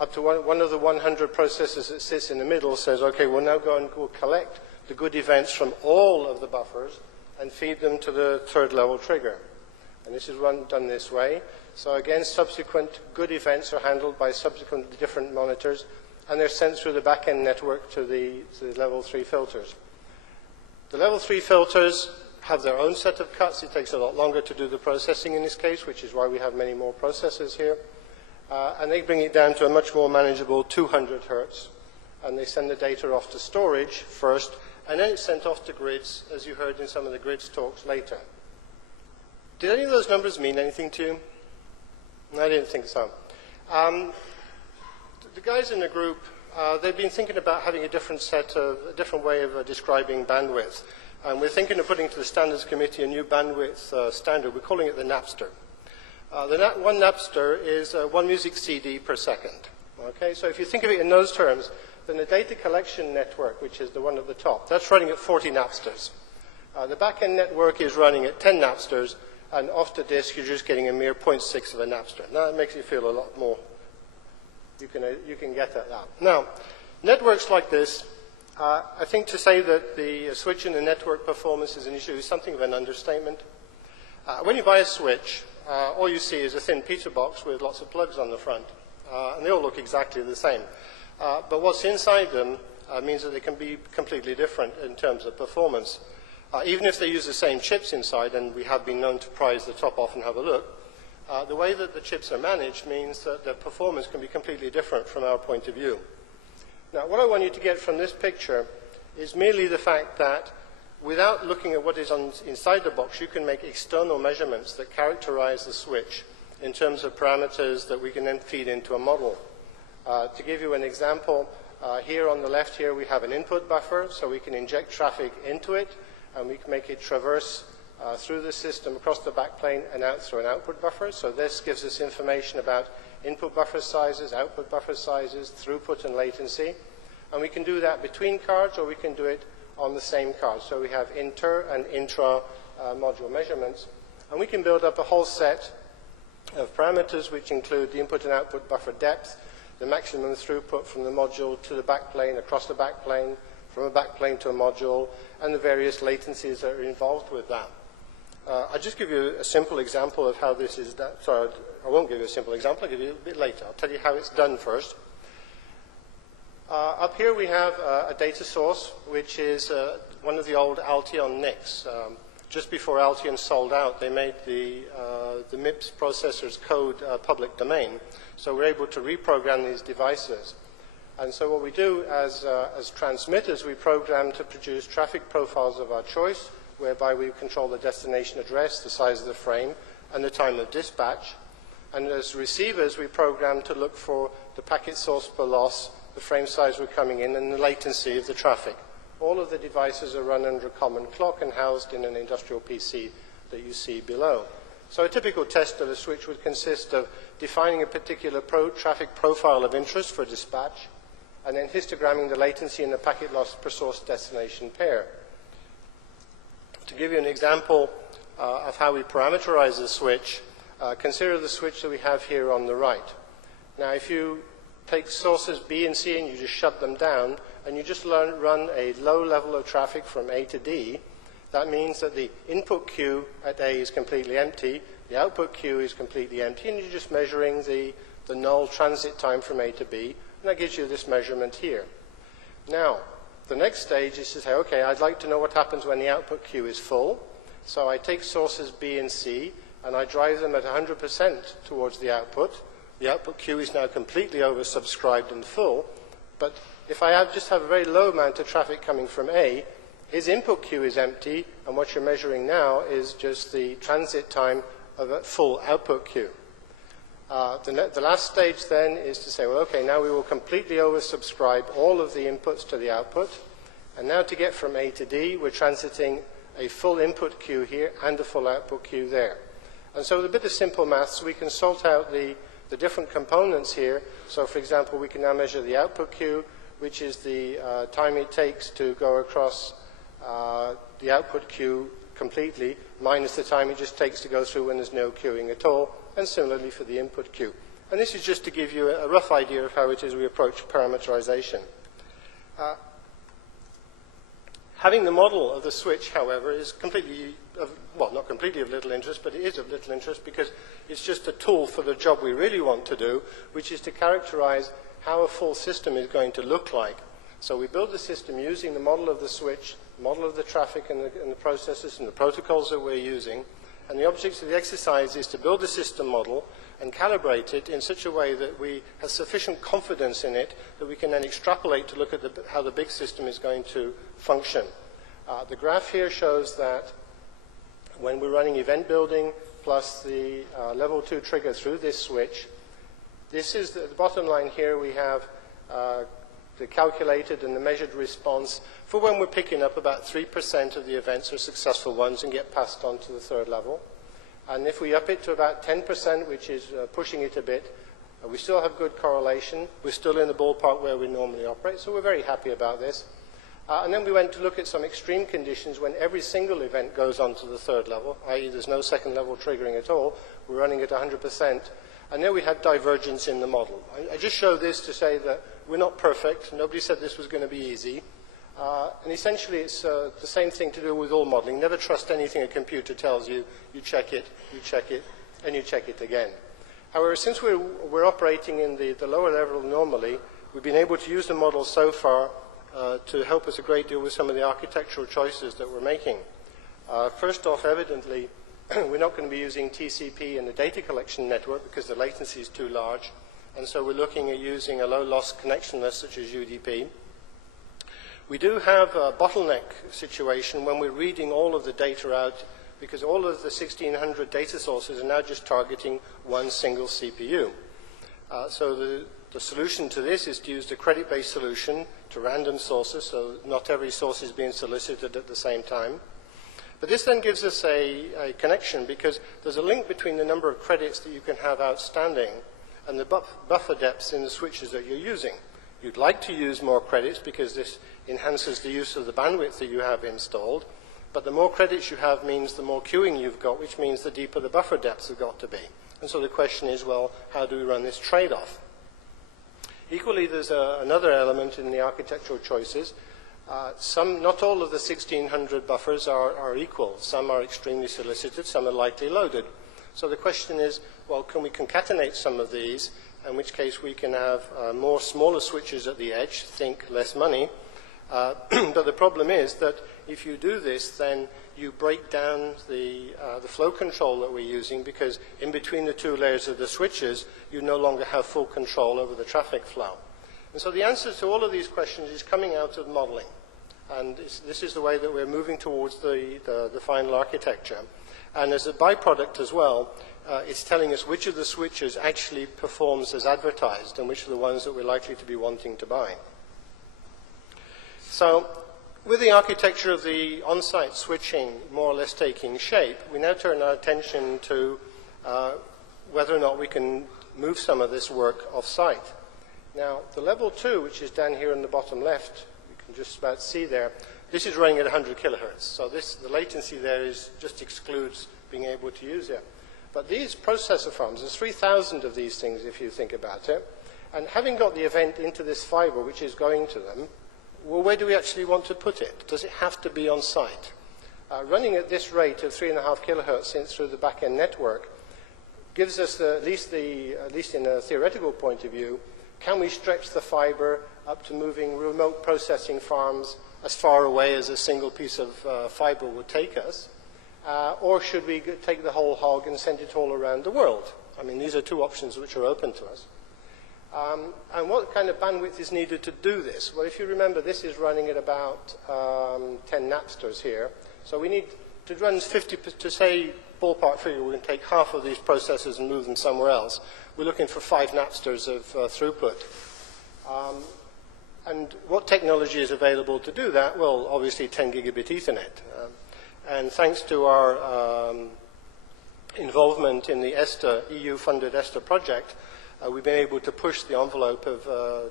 up to one of the 100 processors that sits in the middle says, okay, we'll now go and collect the good events from all of the buffers and feed them to the third level trigger. And this is done this way. So again, subsequent good events are handled by subsequent different monitors, and they're sent through the back-end network to the level 3 filters. The level 3 filters have their own set of cuts. It takes a lot longer to do the processing in this case, which is why we have many more processors here. And they bring it down to a much more manageable 200 hertz. And they send the data off to storage first, and then it's sent off to grids, as you heard in some of the grids talks later. Did any of those numbers mean anything to you? I didn't think so. The guys in the group, they've been thinking about having a different way of describing bandwidth. And we're thinking of putting to the Standards Committee a new bandwidth standard. We're calling it the Napster. One Napster is 1 music CD per second. Okay, so if you think of it in those terms, then the data collection network, which is the one at the top, that's running at 40 Napsters. The back-end network is running at 10 Napsters, and off the disk you're just getting a mere 0.6 of a Napster. Now that makes you feel a lot more, you can get at that. Now, networks like this, I think to say that the switch in the network performance is an issue is something of an understatement. When you buy a switch, all you see is a thin pizza box with lots of plugs on the front, and they all look exactly the same. But what's inside them means that they can be completely different in terms of performance. Even if they use the same chips inside, and we have been known to prise the top off and have a look, the way that the chips are managed means that their performance can be completely different from our point of view. Now, what I want you to get from this picture is merely the fact that Without looking at what is inside the box, you can make external measurements that characterize the switch in terms of parameters that we can then feed into a model. To give you an example, here on the left here we have an input buffer, so we can inject traffic into it, and we can make it traverse through the system across the backplane and out through an output buffer. So this gives us information about input buffer sizes, output buffer sizes, throughput and latency. And we can do that between cards, or we can do it on the same card. So we have inter and intra module measurements. And we can build up a whole set of parameters which include the input and output buffer depth, the maximum throughput from the module to the backplane, across the backplane, from a backplane to a module, and the various latencies that are involved with that. I'll just give you a simple example of how this is done. Sorry, I won't give you a simple example. I'll give you a bit later. I'll tell you how it's done first. Up here we have a data source, which is one of the old Alteon NICs. Just before Alteon sold out, they made the MIPS processor's code public domain. So we're able to reprogram these devices. And so what we do as transmitters, we program to produce traffic profiles of our choice, whereby we control the destination address, the size of the frame, and the time of dispatch. And as receivers, we program to look for the packet source per loss, the frame size we're coming in, and the latency of the traffic. All of the devices are run under a common clock and housed in an industrial PC that you see below. So a typical test of a switch would consist of defining a particular traffic profile of interest for dispatch, and then histogramming the latency and the packet loss per source destination pair. To give you an example of how we parameterize the switch, consider the switch that we have here on the right. Now, if you take sources B and C and you just shut them down, and you just run a low level of traffic from A to D, that means that the input queue at A is completely empty, the output queue is completely empty, and you're just measuring the null transit time from A to B, and that gives you this measurement here. Now, the next stage is to say, okay, I'd like to know what happens when the output queue is full. So I take sources B and C, and I drive them at 100% towards the output. The output queue is now completely oversubscribed and full. But if I just have a very low amount of traffic coming from A, his input queue is empty, and what you're measuring now is just the transit time of a full output queue. The last stage then is to say, well, okay, now we will completely oversubscribe all of the inputs to the output. And now to get from A to D, we're transiting a full input queue here and a full output queue there. And so with a bit of simple maths, we can sort out the different components here. So, for example, we can now measure the output queue, which is the time it takes to go across the output queue completely, minus the time it just takes to go through when there's no queuing at all, and similarly for the input queue. And this is just to give you a rough idea of how it is we approach parameterization. Having the model of the switch, however, is completely, well, not completely of little interest, but it is of little interest because it's just a tool for the job we really want to do, which is to characterize how a full system is going to look like. So we build the system using the model of the switch, model of the traffic and the processes and the protocols that we're using. And the object of the exercise is to build a system model and calibrate it in such a way that we have sufficient confidence in it that we can then extrapolate to look at how the big system is going to function. The graph here shows that when we're running event building plus the level 2 trigger through this switch, this is the bottom line here. We have the calculated and the measured response for when we're picking up about 3% of the events are successful ones and get passed on to the third level. And if we up it to about 10%, which is pushing it a bit, we still have good correlation. We're still in the ballpark where we normally operate, so we're very happy about this. And then we went to look at some extreme conditions when every single event goes on to the third level, i.e. there's no second level triggering at all. We're running at 100%. And there we had divergence in the model. I just show this to say that we're not perfect. Nobody said this was going to be easy. And essentially, it's the same thing to do with all modeling. Never trust anything a computer tells you. You check it, and you check it again. However, since we're operating in the lower level normally, we've been able to use the model so far to help us a great deal with some of the architectural choices that we're making. First off, evidently, we're not going to be using TCP in the data collection network because the latency is too large. And so we're looking at using a low-loss connection list such as UDP. We do have a bottleneck situation when we're reading all of the data out, because all of the 1600 data sources are now just targeting one single CPU. So the solution to this is to use the credit-based solution to random sources, so not every source is being solicited at the same time. But this then gives us a connection, because there's a link between the number of credits that you can have outstanding and the buffer depths in the switches that you're using. You'd like to use more credits because this enhances the use of the bandwidth that you have installed, but the more credits you have means the more queuing you've got, which means the deeper the buffer depths have got to be. And so the question is, well, how do we run this trade-off? Equally, there's another element in the architectural choices. Not all of the 1600 buffers are equal. Some are extremely solicited, some are lightly loaded. So the question is, well, can we concatenate some of these, in which case we can have more smaller switches at the edge, think less money. But the problem is that if you do this, then you break down the flow control that we're using, because in between the two layers of the switches, you no longer have full control over the traffic flow. And so the answer to all of these questions is coming out of modeling. And this is the way that we're moving towards the final architecture. And as a byproduct as well, it's telling us which of the switches actually performs as advertised and which are the ones that we're likely to be wanting to buy. So with the architecture of the on-site switching more or less taking shape, we now turn our attention to whether or not we can move some of this work off-site. Now, the level 2, which is down here in the bottom left, you can just about see there, this is running at 100 kilohertz. So the latency there just excludes being able to use it. But these processor farms, there's 3,000 of these things if you think about it. And having got the event into this fiber, which is going to them, well, where do we actually want to put it? Does it have to be on site? Running at this rate of 3.5 kilohertz through the back-end network gives us, at least in a theoretical point of view, can we stretch the fiber up to moving remote processing farms as far away as a single piece of fiber would take us? Or should we take the whole hog and send it all around the world? I mean, these are two options which are open to us. And what kind of bandwidth is needed to do this? Well, if you remember, this is running at about 10 Napsters here. So we need to run 50, to say ballpark figure, we're going to take half of these processors and move them somewhere else. We're looking for 5 Napsters of throughput. And what technology is available to do that? Well, obviously 10 Gigabit Ethernet. And thanks to our involvement in the ESTA, EU-funded ESTA project, we've been able to push the envelope of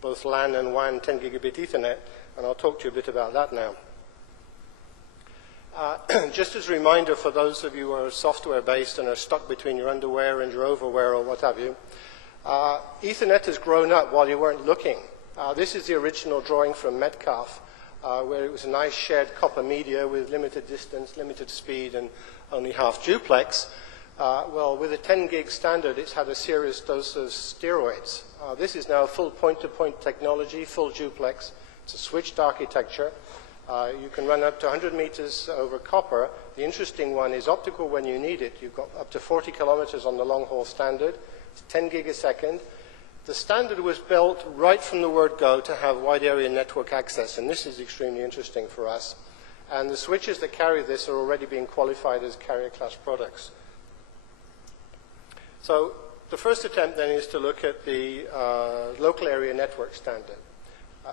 both LAN and WAN 10 Gigabit Ethernet, and I'll talk to you a bit about that now. Just as a reminder for those of you who are software-based and are stuck between your underwear and your overwear or what have you, Ethernet has grown up while you weren't looking. This is the original drawing from Metcalfe, where it was a nice shared copper media with limited distance, limited speed, and only half duplex. Well, with a 10 gig standard, it's had a serious dose of steroids. This is now full point-to-point technology, full duplex. It's a switched architecture. You can run up to 100 meters over copper. The interesting one is optical when you need it. You've got up to 40 kilometers on the long-haul standard. It's 10 gig a second. The standard was built right from the word go to have wide area network access, and this is extremely interesting for us. And the switches that carry this are already being qualified as carrier class products. So the first attempt then is to look at the local area network standard.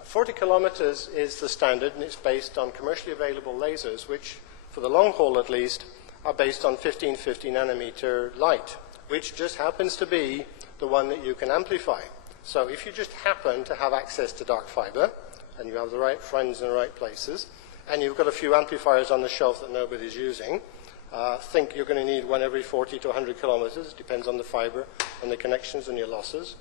40 kilometers is the standard, and it's based on commercially available lasers, which, for the long haul at least, are based on 1550 nanometer light, which just happens to be the one that you can amplify. So if you just happen to have access to dark fiber, and you have the right friends in the right places, and you've got a few amplifiers on the shelf that nobody's using, think you're going to need one every 40 to 100 kilometers. Depends on the fiber and the connections and your losses.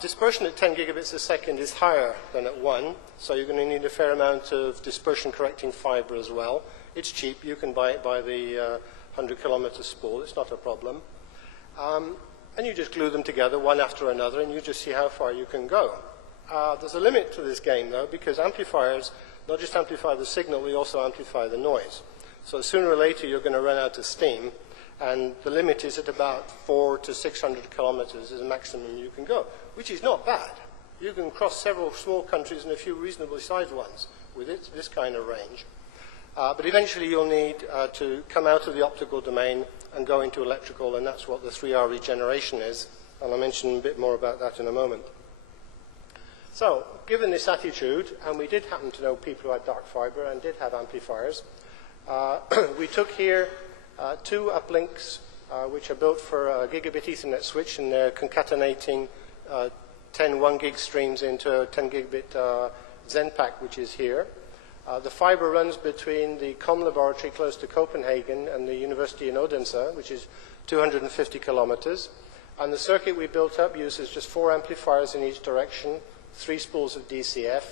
Dispersion at 10 gigabits a second is higher than at 1, so you're going to need a fair amount of dispersion correcting fiber as well. It's cheap. You can buy it by the 100 kilometer spool. It's not a problem. And you just glue them together one after another, and you just see how far you can go. There's a limit to this game, though, because amplifiers not just amplify the signal, they also amplify the noise. So sooner or later, you're going to run out of steam, and the limit is at about 400 to 600 kilometers is the maximum you can go, which is not bad. You can cross several small countries and a few reasonably sized ones with this kind of range. But eventually you'll need to come out of the optical domain and go into electrical, and that's what the 3R regeneration is. And I'll mention a bit more about that in a moment. So, given this attitude, and we did happen to know people who had dark fiber and did have amplifiers, we took here 2 uplinks which are built for a Gigabit Ethernet switch, and they're concatenating 10 1 gig streams into a 10 gigabit Zen pack, which is here. The fiber runs between the COM laboratory close to Copenhagen and the University in Odense, which is 250 kilometers. And the circuit we built up uses just 4 amplifiers in each direction, 3 spools of DCF,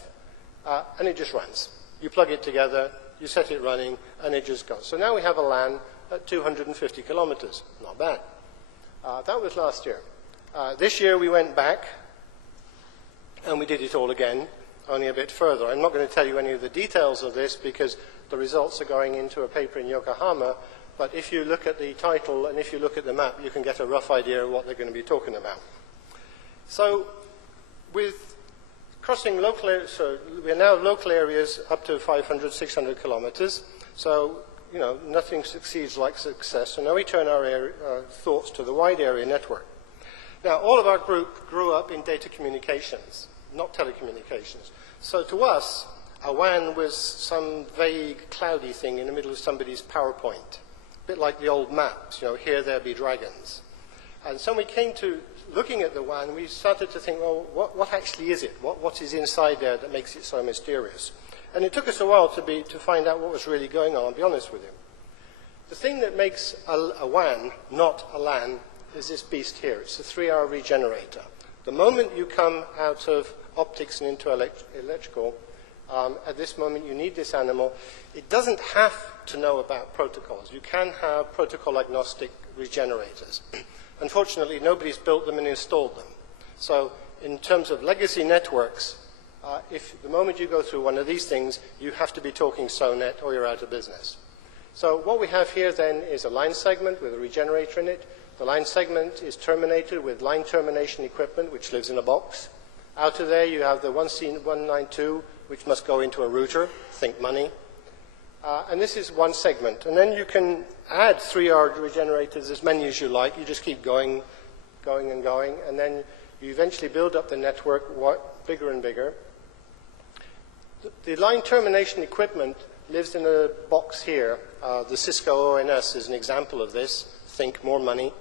and it just runs. You plug it together, you set it running, and it just goes. So now we have a LAN at 250 kilometers. Not bad. That was last year. This year we went back, and we did it all again, only a bit further. I'm not going to tell you any of the details of this because the results are going into a paper in Yokohama, but if you look at the title and if you look at the map, you can get a rough idea of what they're going to be talking about. So with crossing local areas, so we're now local areas up to 500, 600 kilometers. So, you know, nothing succeeds like success. So now we turn our thoughts to the wide area network. Now, all of our group grew up in data communications, not telecommunications. So to us, a WAN was some vague, cloudy thing in the middle of somebody's PowerPoint. A bit like the old maps, you know, here there be dragons. And so we came to looking at the WAN, we started to think, well, what actually is it? What is inside there that makes it so mysterious? And it took us a while to find out what was really going on, I'll be honest with you. The thing that makes a WAN not a LAN is this beast here. It's a 3R regenerator. The moment you come out of optics and into electrical, at this moment you need this animal. It doesn't have to know about protocols. You can have protocol agnostic regenerators. Unfortunately, nobody's built them and installed them. So in terms of legacy networks, if the moment you go through one of these things, you have to be talking SONET or you're out of business. So what we have here then is a line segment with a regenerator in it. The line segment is terminated with line termination equipment, which lives in a box. Out of there, you have the 1C192, which must go into a router, think money. And this is one segment. And then you can add 3R regenerators, as many as you like. You just keep going, and going. And then you eventually build up the network bigger and bigger. The line termination equipment lives in a box here. The Cisco ONS is an example of this. Think more money.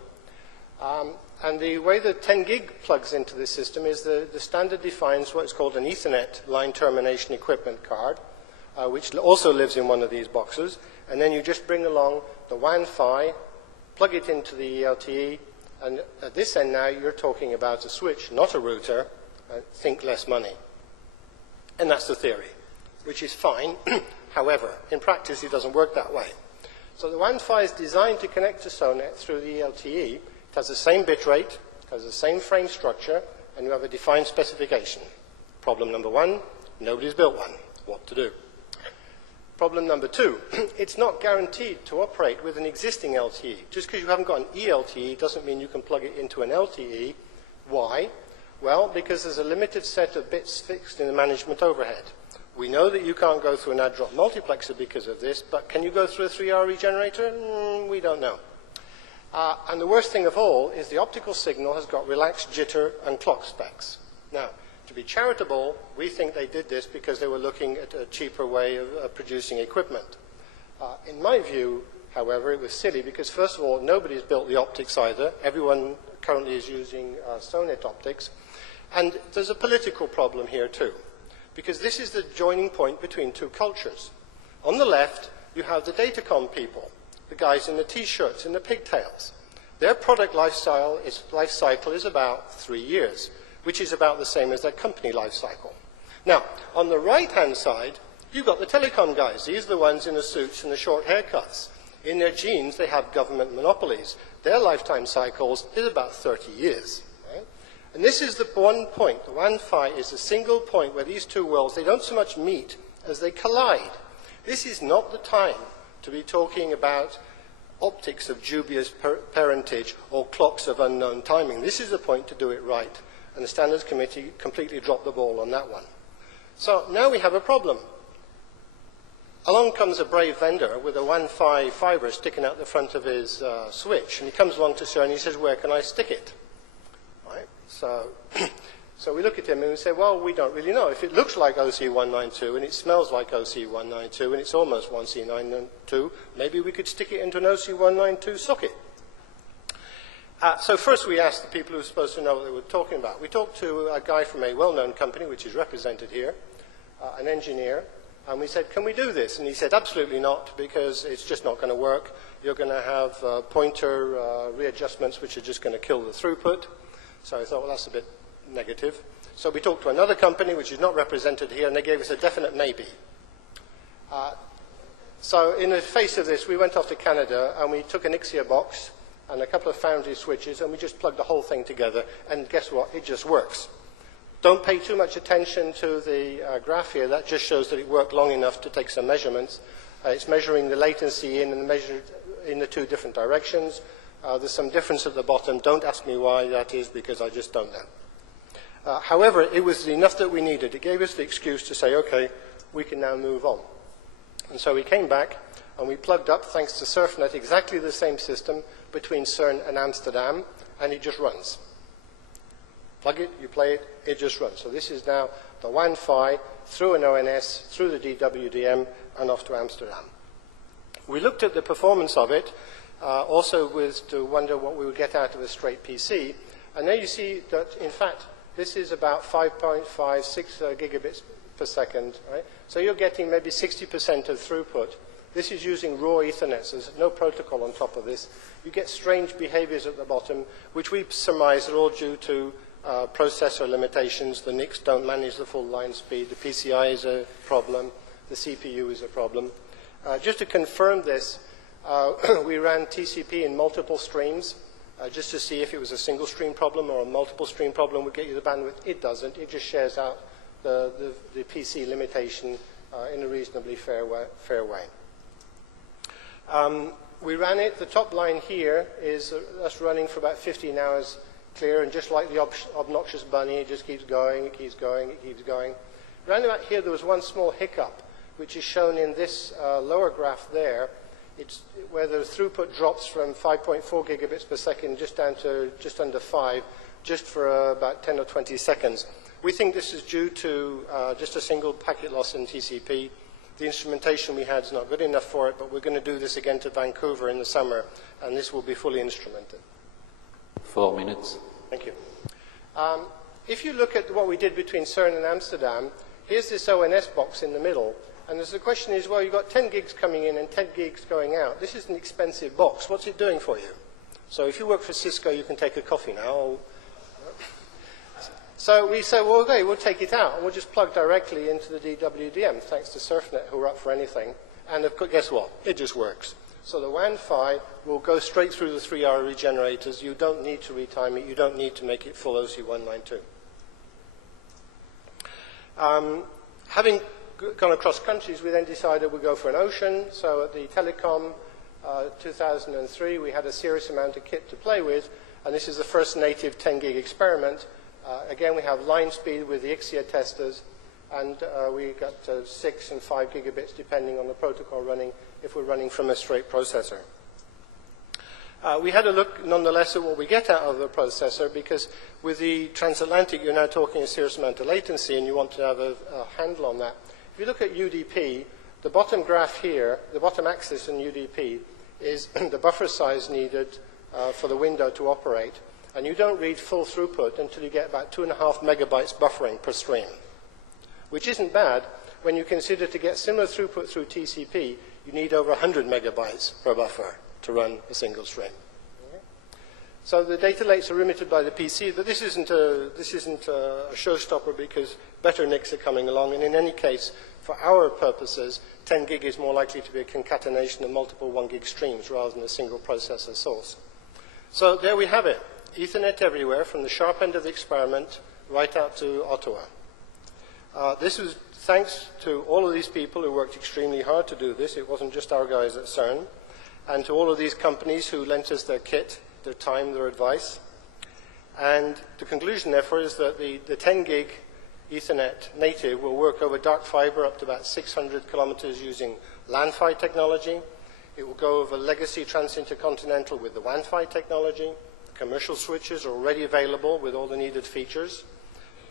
And the way the 10 gig plugs into this system is the standard defines what is called an Ethernet line termination equipment card, which also lives in one of these boxes. And then you just bring along the WAN-Fi, plug it into the LTE, and at this end now you're talking about a switch, not a router. Think less money. And that's the theory, which is fine. However, in practice it doesn't work that way. So the WAN-Fi is designed to connect to SONET through the LTE. It has the same bit rate, it has the same frame structure, and you have a defined specification. Problem number one, nobody's built one. What to do? Problem number two, it's not guaranteed to operate with an existing LTE. Just because you haven't got an eLTE doesn't mean you can plug it into an LTE. Why? Well, because there's a limited set of bits fixed in the management overhead. We know that you can't go through an add-drop multiplexer because of this, but can you go through a 3R regenerator? We don't know. And the worst thing of all is the optical signal has got relaxed jitter and clock specs. Now, to be charitable, we think they did this because they were looking at a cheaper way of producing equipment. In my view, however, it was silly because, first of all, nobody's built the optics either. Everyone currently is using SONET optics. And there's a political problem here, too, because this is the joining point between two cultures. On the left, you have the datacom people, the guys in the T-shirts and the pigtails. Their product life cycle is about 3 years, which is about the same as their company life cycle. Now, on the right-hand side, you've got the telecom guys. These are the ones in the suits and the short haircuts. In their genes, they have government monopolies. Their lifetime cycles is about 30 years. Right? And this is the one point. The WAN-Fi is a single point where these two worlds, they don't so much meet as they collide. This is not the time to be talking about optics of dubious parentage or clocks of unknown timing. This is the point to do it right. and the Standards Committee completely dropped the ball on that one. So now we have a problem. Along comes a brave vendor with a Wi-Fi fiber sticking out the front of his switch, and he comes along to CERN and he says, where can I stick it? Right? So, so we look at him and we say, well, we don't really know. If it looks like OC192 and it smells like OC192 and it's almost 1C992, maybe we could stick it into an OC192 socket. So first we asked the people who were supposed to know what they were talking about. We talked to a guy from a well-known company, which is represented here, an engineer, and we said, can we do this? And he said, absolutely not, because it's just not going to work. You're going to have pointer readjustments, which are just going to kill the throughput. So I thought, well, that's a bit negative. So we talked to another company, which is not represented here, and they gave us a definite maybe. So in the face of this, we went off to Canada, and we took an Ixia box and a couple of Foundry switches, and we just plugged the whole thing together, and guess what? It just works. Don't pay too much attention to the graph here. That just shows that it worked long enough to take some measurements. It's measuring the latency in and measured in the two different directions. There's some difference at the bottom. Don't ask me why that is, because I just don't know. However, it was enough that we needed. It gave us the excuse to say, okay, we can now move on. And so we came back, and we plugged up, thanks to SurfNet, exactly the same system between CERN and Amsterdam, and it just runs. Plug it, you play it, it just runs. So this is now the Wi-Fi through an ONS, through the DWDM, and off to Amsterdam. We looked at the performance of it, also to wonder what we would get out of a straight PC, and there you see that, in fact, this is about 5.56 gigabits per second, right? So you're getting maybe 60% of throughput. This is using raw Ethernet, so there's no protocol on top of this. You get strange behaviors at the bottom, which we surmise are all due to processor limitations. The NICs don't manage the full line speed. The PCI is a problem. The CPU is a problem. Just to confirm this, we ran TCP in multiple streams, just to see if it was a single stream problem or a multiple stream problem would get you the bandwidth. It doesn't. It just shares out the PC limitation in a reasonably fair way. We ran it. The top line here is us running for about 15 hours clear, and just like the obnoxious bunny, it just keeps going, it keeps going, it keeps going. Round about here, there was one small hiccup, which is shown in this lower graph there. It's where the throughput drops from 5.4 gigabits per second just down to just under 5, just for about 10 or 20 seconds. We think this is due to just a single packet loss in TCP. The instrumentation we had is not good enough for it, but we're going to do this again to Vancouver in the summer, and this will be fully instrumented. 4 minutes. Thank you. If you look at what we did between CERN and Amsterdam, here's this ONS box in the middle, and the question is, well, you've got 10 gigs coming in and 10 gigs going out. This is an expensive box. What's it doing for you? So if you work for Cisco, you can take a coffee now. So we said, well, okay, we'll take it out, and we'll just plug directly into the DWDM, thanks to SurfNet, who are up for anything. And guess what? It just works. So the Wi-Fi will go straight through the 3-hour regenerators. You don't need to retime it. You don't need to make it full OC192. Having gone across countries, we then decided we'd go for an ocean. So at the Telecom 2003, we had a serious amount of kit to play with, and this is the first native 10 gig experiment. Again, we have line speed with the Ixia testers, and we got 6 and 5 gigabits depending on the protocol running, if we're running from a straight processor. We had a look, nonetheless, at what we get out of the processor, because with the transatlantic, you're now talking a serious amount of latency, and you want to have a handle on that. If you look at UDP, the bottom graph here, the bottom axis in UDP, is the buffer size needed for the window to operate. And you don't read full throughput until you get about 2.5 megabytes buffering per stream, which isn't bad when you consider to get similar throughput through TCP, you need over 100 megabytes per buffer to run a single stream. So the data lakes are limited by the PC, but this isn't a showstopper because better NICs are coming along, and in any case, for our purposes, 10 gig is more likely to be a concatenation of multiple 1 gig streams rather than a single processor source. So there we have it. Ethernet everywhere, from the sharp end of the experiment right out to Ottawa. This was thanks to all of these people who worked extremely hard to do this. It wasn't just our guys at CERN. And to all of these companies who lent us their kit, their time, their advice. And the conclusion, therefore, is that the 10 gig Ethernet native will work over dark fiber up to about 600 kilometers using LAN-PHY technology. It will go over legacy transintercontinental with the WAN-PHY technology. The commercial switches are already available with all the needed features.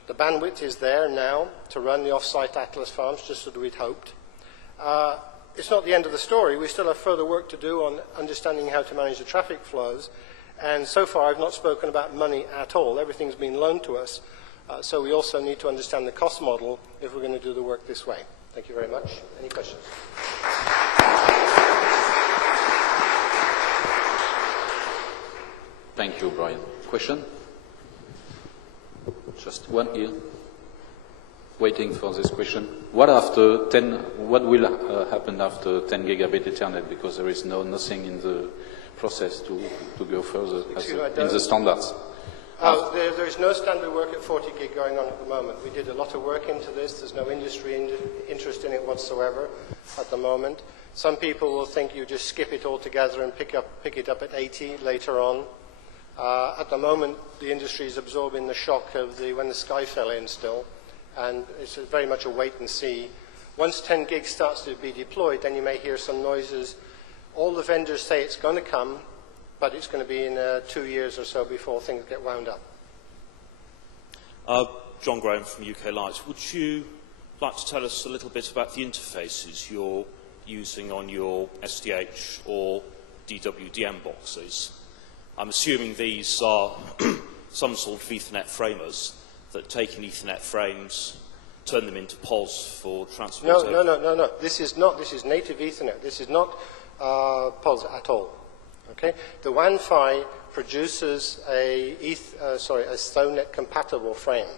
The bandwidth is there now to run the off-site Atlas farms, just as we'd hoped. It's not the end of the story. We still have further work to do on understanding how to manage the traffic flows. And so far, I've not spoken about money at all. Everything's been loaned to us. So we also need to understand the cost model if we're going to do the work this way. Thank you very much. Any questions? Thank you, Brian. Question? Just one here. Waiting for this question. What will happen after 10 gigabit Ethernet? Because there is nothing in the process to go further in the standards. There's no standard work at 40 gig going on at the moment. We did a lot of work into this. There's no industry interest in it whatsoever at the moment. Some people will think you just skip it all together and pick it up at 80 later on. At the moment, the industry is absorbing the shock of when the sky fell in still, and it's very much a wait and see. Once 10 gig starts to be deployed, then you may hear some noises. All the vendors say it's going to come, but it's going to be in 2 years or so before things get wound up. John Graham from UK Light. Would you like to tell us a little bit about the interfaces you're using on your SDH or DWDM boxes? I'm assuming these are some sort of Ethernet framers that take in Ethernet frames, turn them into POS for transport. No. This is native Ethernet. This is not POS at all. Okay? The WAN-PHY produces a SONET compatible frame.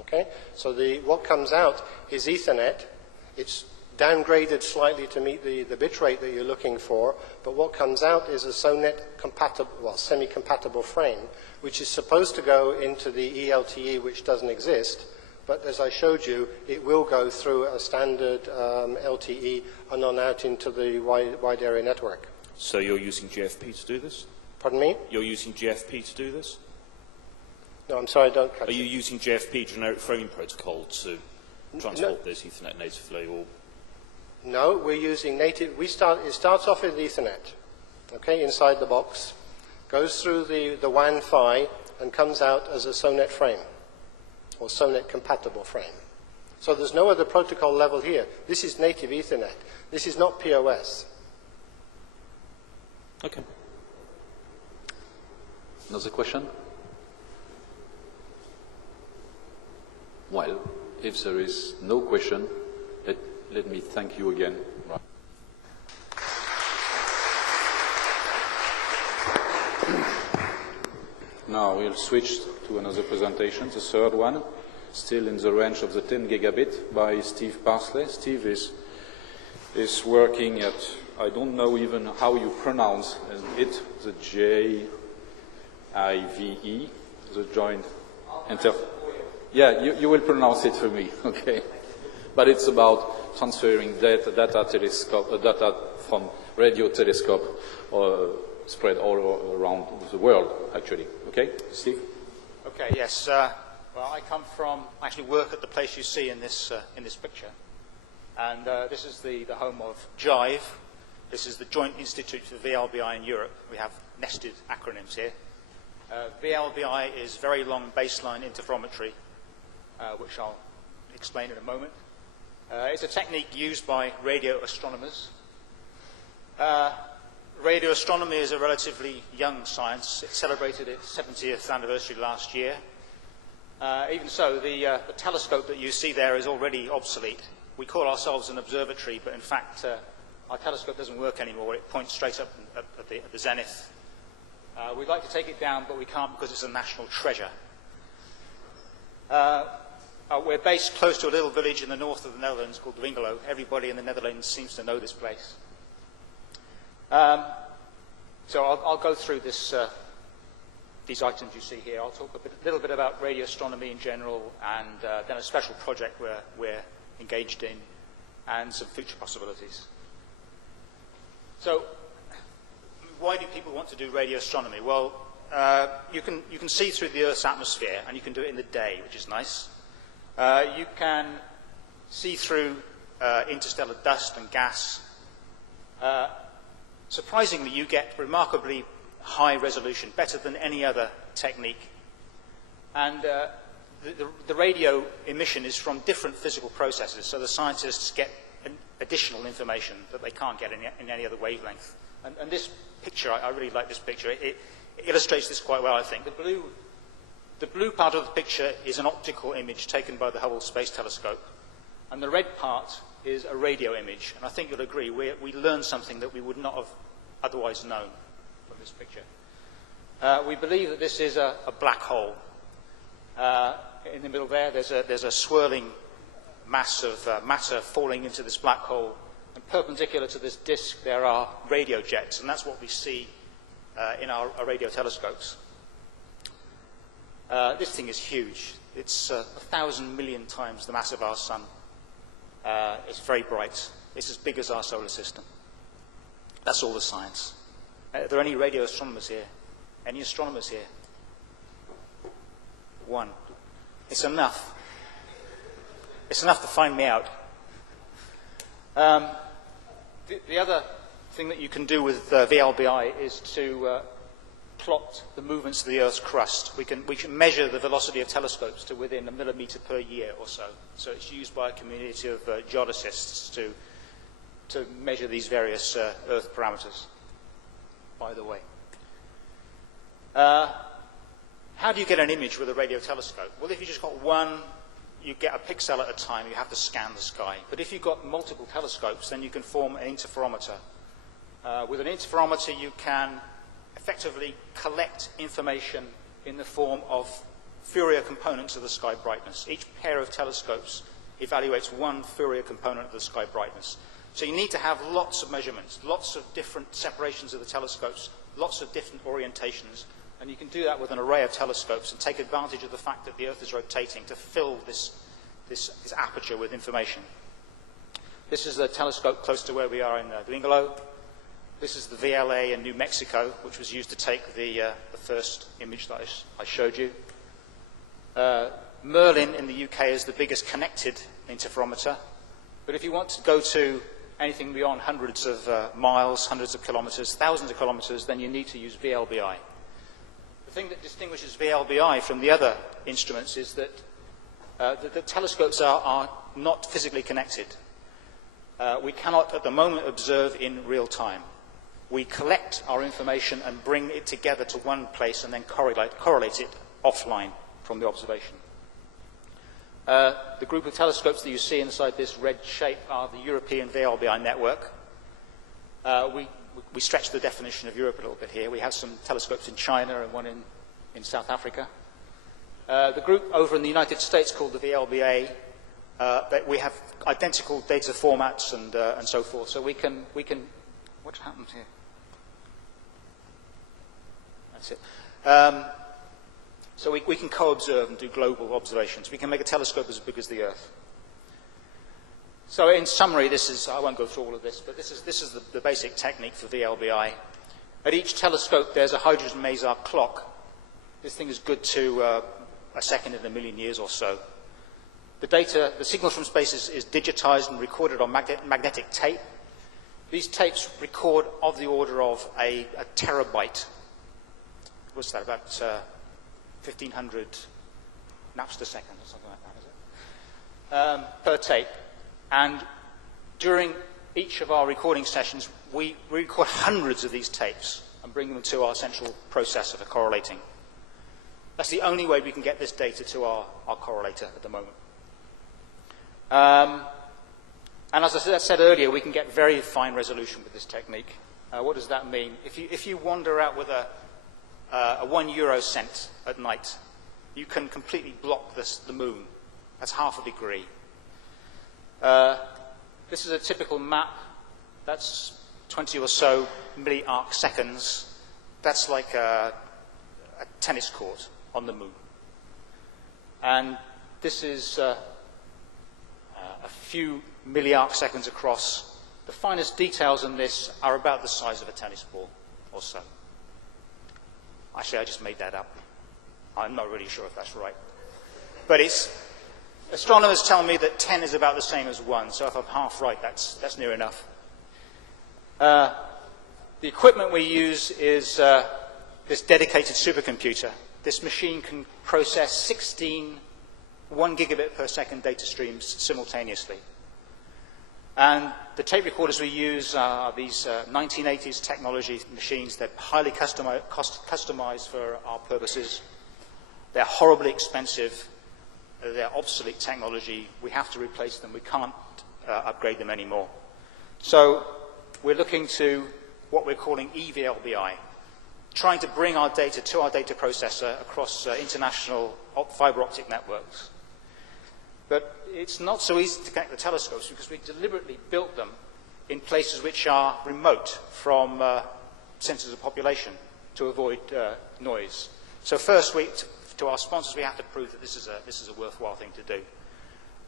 Okay? So what comes out is Ethernet. It's downgraded slightly to meet the bit rate that you're looking for, but what comes out is a SONET compatible, well, semi-compatible frame, which is supposed to go into the ELTE, which doesn't exist, but as I showed you, it will go through a standard LTE and on out into the wide area network. So you're using GFP to do this? Pardon me? You're using GFP to do this? No, I'm sorry, I don't catch Are you using GFP, generic framing protocol, to transport this Ethernet natively? Or? No, we're using native. It starts off with Ethernet, okay, inside the box, goes through the WAN-PHY and comes out as a SONET frame, or SONET compatible frame. So there's no other protocol level here. This is native Ethernet. This is not POS. Okay. Another question? Well, if there is no question, let me thank you again. Now we'll switch to another presentation, the third one, still in the range of the 10 gigabit by Steve Parsley. Steve is working at, I don't know even how you pronounce it, the JIVE, the Joint Inter... Yeah, you will pronounce it for me, okay? But it's about transferring data from radio telescope spread all around the world, actually. Okay, Steve? Okay, yes. Well, I actually work at the place you see in this picture. And this is the home of JIVE. This is the Joint Institute for VLBI in Europe. We have nested acronyms here. VLBI is Very Long Baseline Interferometry, which I'll explain in a moment. It's a technique used by radio astronomers. Radio astronomy is a relatively young science. It celebrated its 70th anniversary last year. Even so, the telescope that you see there is already obsolete. We call ourselves an observatory, but in fact, our telescope doesn't work anymore. It points straight up at the zenith. We'd like to take it down, but we can't because it's a national treasure. We're based close to a little village in the north of the Netherlands called Guigner. Everybody in the Netherlands seems to know this place. So I'll go through these items you see here. I'll talk a little bit about radio astronomy in general, and then a special project we're engaged in, and some future possibilities. So, why do people want to do radio astronomy? Well, you can see through the Earth's atmosphere, and you can do it in the day, which is nice. You can see through interstellar dust and gas. Surprisingly, you get remarkably high resolution, better than any other technique. And the radio emission is from different physical processes, so the scientists get additional information that they can't get in any other wavelength. And this picture, I really like this picture. It illustrates this quite well, I think. The blue part of the picture is an optical image taken by the Hubble Space Telescope, and the red part is a radio image. And I think you'll agree, we learned something that we would not have otherwise known from this picture. We believe that this is a black hole. In the middle there's a swirling mass of matter falling into this black hole, and perpendicular to this disk there are radio jets, and that's what we see in our radio telescopes. This thing is huge. It's 1,000 million times the mass of our sun. It's very bright. It's as big as our solar system. That's all the science. Are there any radio astronomers here? Any astronomers here? One. It's enough. It's enough to find me out. The other thing that you can do with VLBI is to plot the movements of the Earth's crust. We can measure the velocity of telescopes to within a millimeter per year or so. So it's used by a community of geodesists to measure these various Earth parameters, by the way. How do you get an image with a radio telescope? Well, if you just got one, you get a pixel at a time. You have to scan the sky. But if you've got multiple telescopes, then you can form an interferometer. With an interferometer, you can effectively collect information in the form of Fourier components of the sky brightness. Each pair of telescopes evaluates one Fourier component of the sky brightness. So you need to have lots of measurements, lots of different separations of the telescopes, lots of different orientations, and you can do that with an array of telescopes and take advantage of the fact that the Earth is rotating to fill this aperture with information. This is a telescope close to where we are in Guigner. This is the VLA in New Mexico, which was used to take the first image that I showed you. Merlin in the UK is the biggest connected interferometer. But if you want to go to anything beyond hundreds of miles, hundreds of kilometers, thousands of kilometers, then you need to use VLBI. The thing that distinguishes VLBI from the other instruments is that the telescopes are not physically connected. We cannot, at the moment, observe in real time. We collect our information and bring it together to one place and then correlate it offline from the observation. The group of telescopes that you see inside this red shape are the European VLBI network. We stretch the definition of Europe a little bit here. We have some telescopes in China and one in South Africa. The group over in the United States called the VLBA, we have identical data formats and so forth. So we can what happened here? That's it. So we can co-observe and do global observations. We can make a telescope as big as the Earth. So in summary, I won't go through all of this, but this is the basic technique for VLBI. At each telescope, there's a hydrogen maser clock. This thing is good to a second in a million years or so. The signal from space is digitized and recorded on magnetic tape. These tapes record of the order of a terabyte. What's that, about 1,500 naps per second or something like that, is it? Per tape. And during each of our recording sessions, we record hundreds of these tapes and bring them to our central processor for correlating. That's the only way we can get this data to our correlator at the moment. And as I said earlier, we can get very fine resolution with this technique. What does that mean? If you wander out with a 1 euro cent at night, you can completely block the moon. That's half a degree. This is a typical map. That's 20 or so milliarc seconds. That's like a tennis court on the moon. And this is a few milliarc seconds across. The finest details in this are about the size of a tennis ball or so. Actually, I just made that up. I'm not really sure if that's right. But astronomers tell me that 10 is about the same as 1, so if I'm half right, that's near enough. The equipment we use is this dedicated supercomputer. This machine can process 16 1 gigabit per second data streams simultaneously. And the tape recorders we use are these 1980s technology machines. They're highly customized for our purposes. They're horribly expensive. They're obsolete technology. We have to replace them. We can't upgrade them anymore. So we're looking to what we're calling eVLBI, trying to bring our data to our data processor across international fiber optic networks. But it's not so easy to connect the telescopes because we deliberately built them in places which are remote from centers of population to avoid noise. So first, to our sponsors, we have to prove that this is a worthwhile thing to do.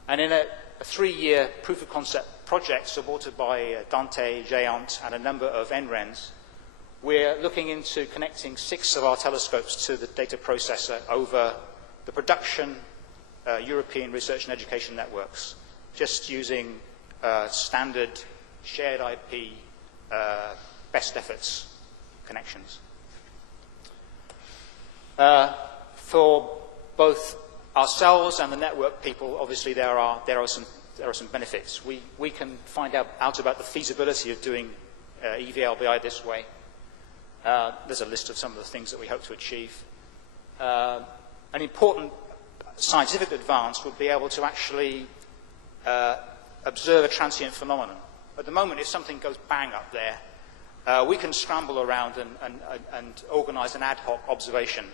And in a 3-year proof of concept project supported by Dante, Géant, and a number of NRENs, we're looking into connecting 6 of our telescopes to the data processor over the production European research and education networks, just using standard shared IP best efforts connections. For both ourselves and the network people, obviously there are some benefits. We can find out about the feasibility of doing eVLBI this way. There's a list of some of the things that we hope to achieve. An important scientific advance would be able to actually observe a transient phenomenon. At the moment, if something goes bang up there, we can scramble around and organize an ad hoc observation.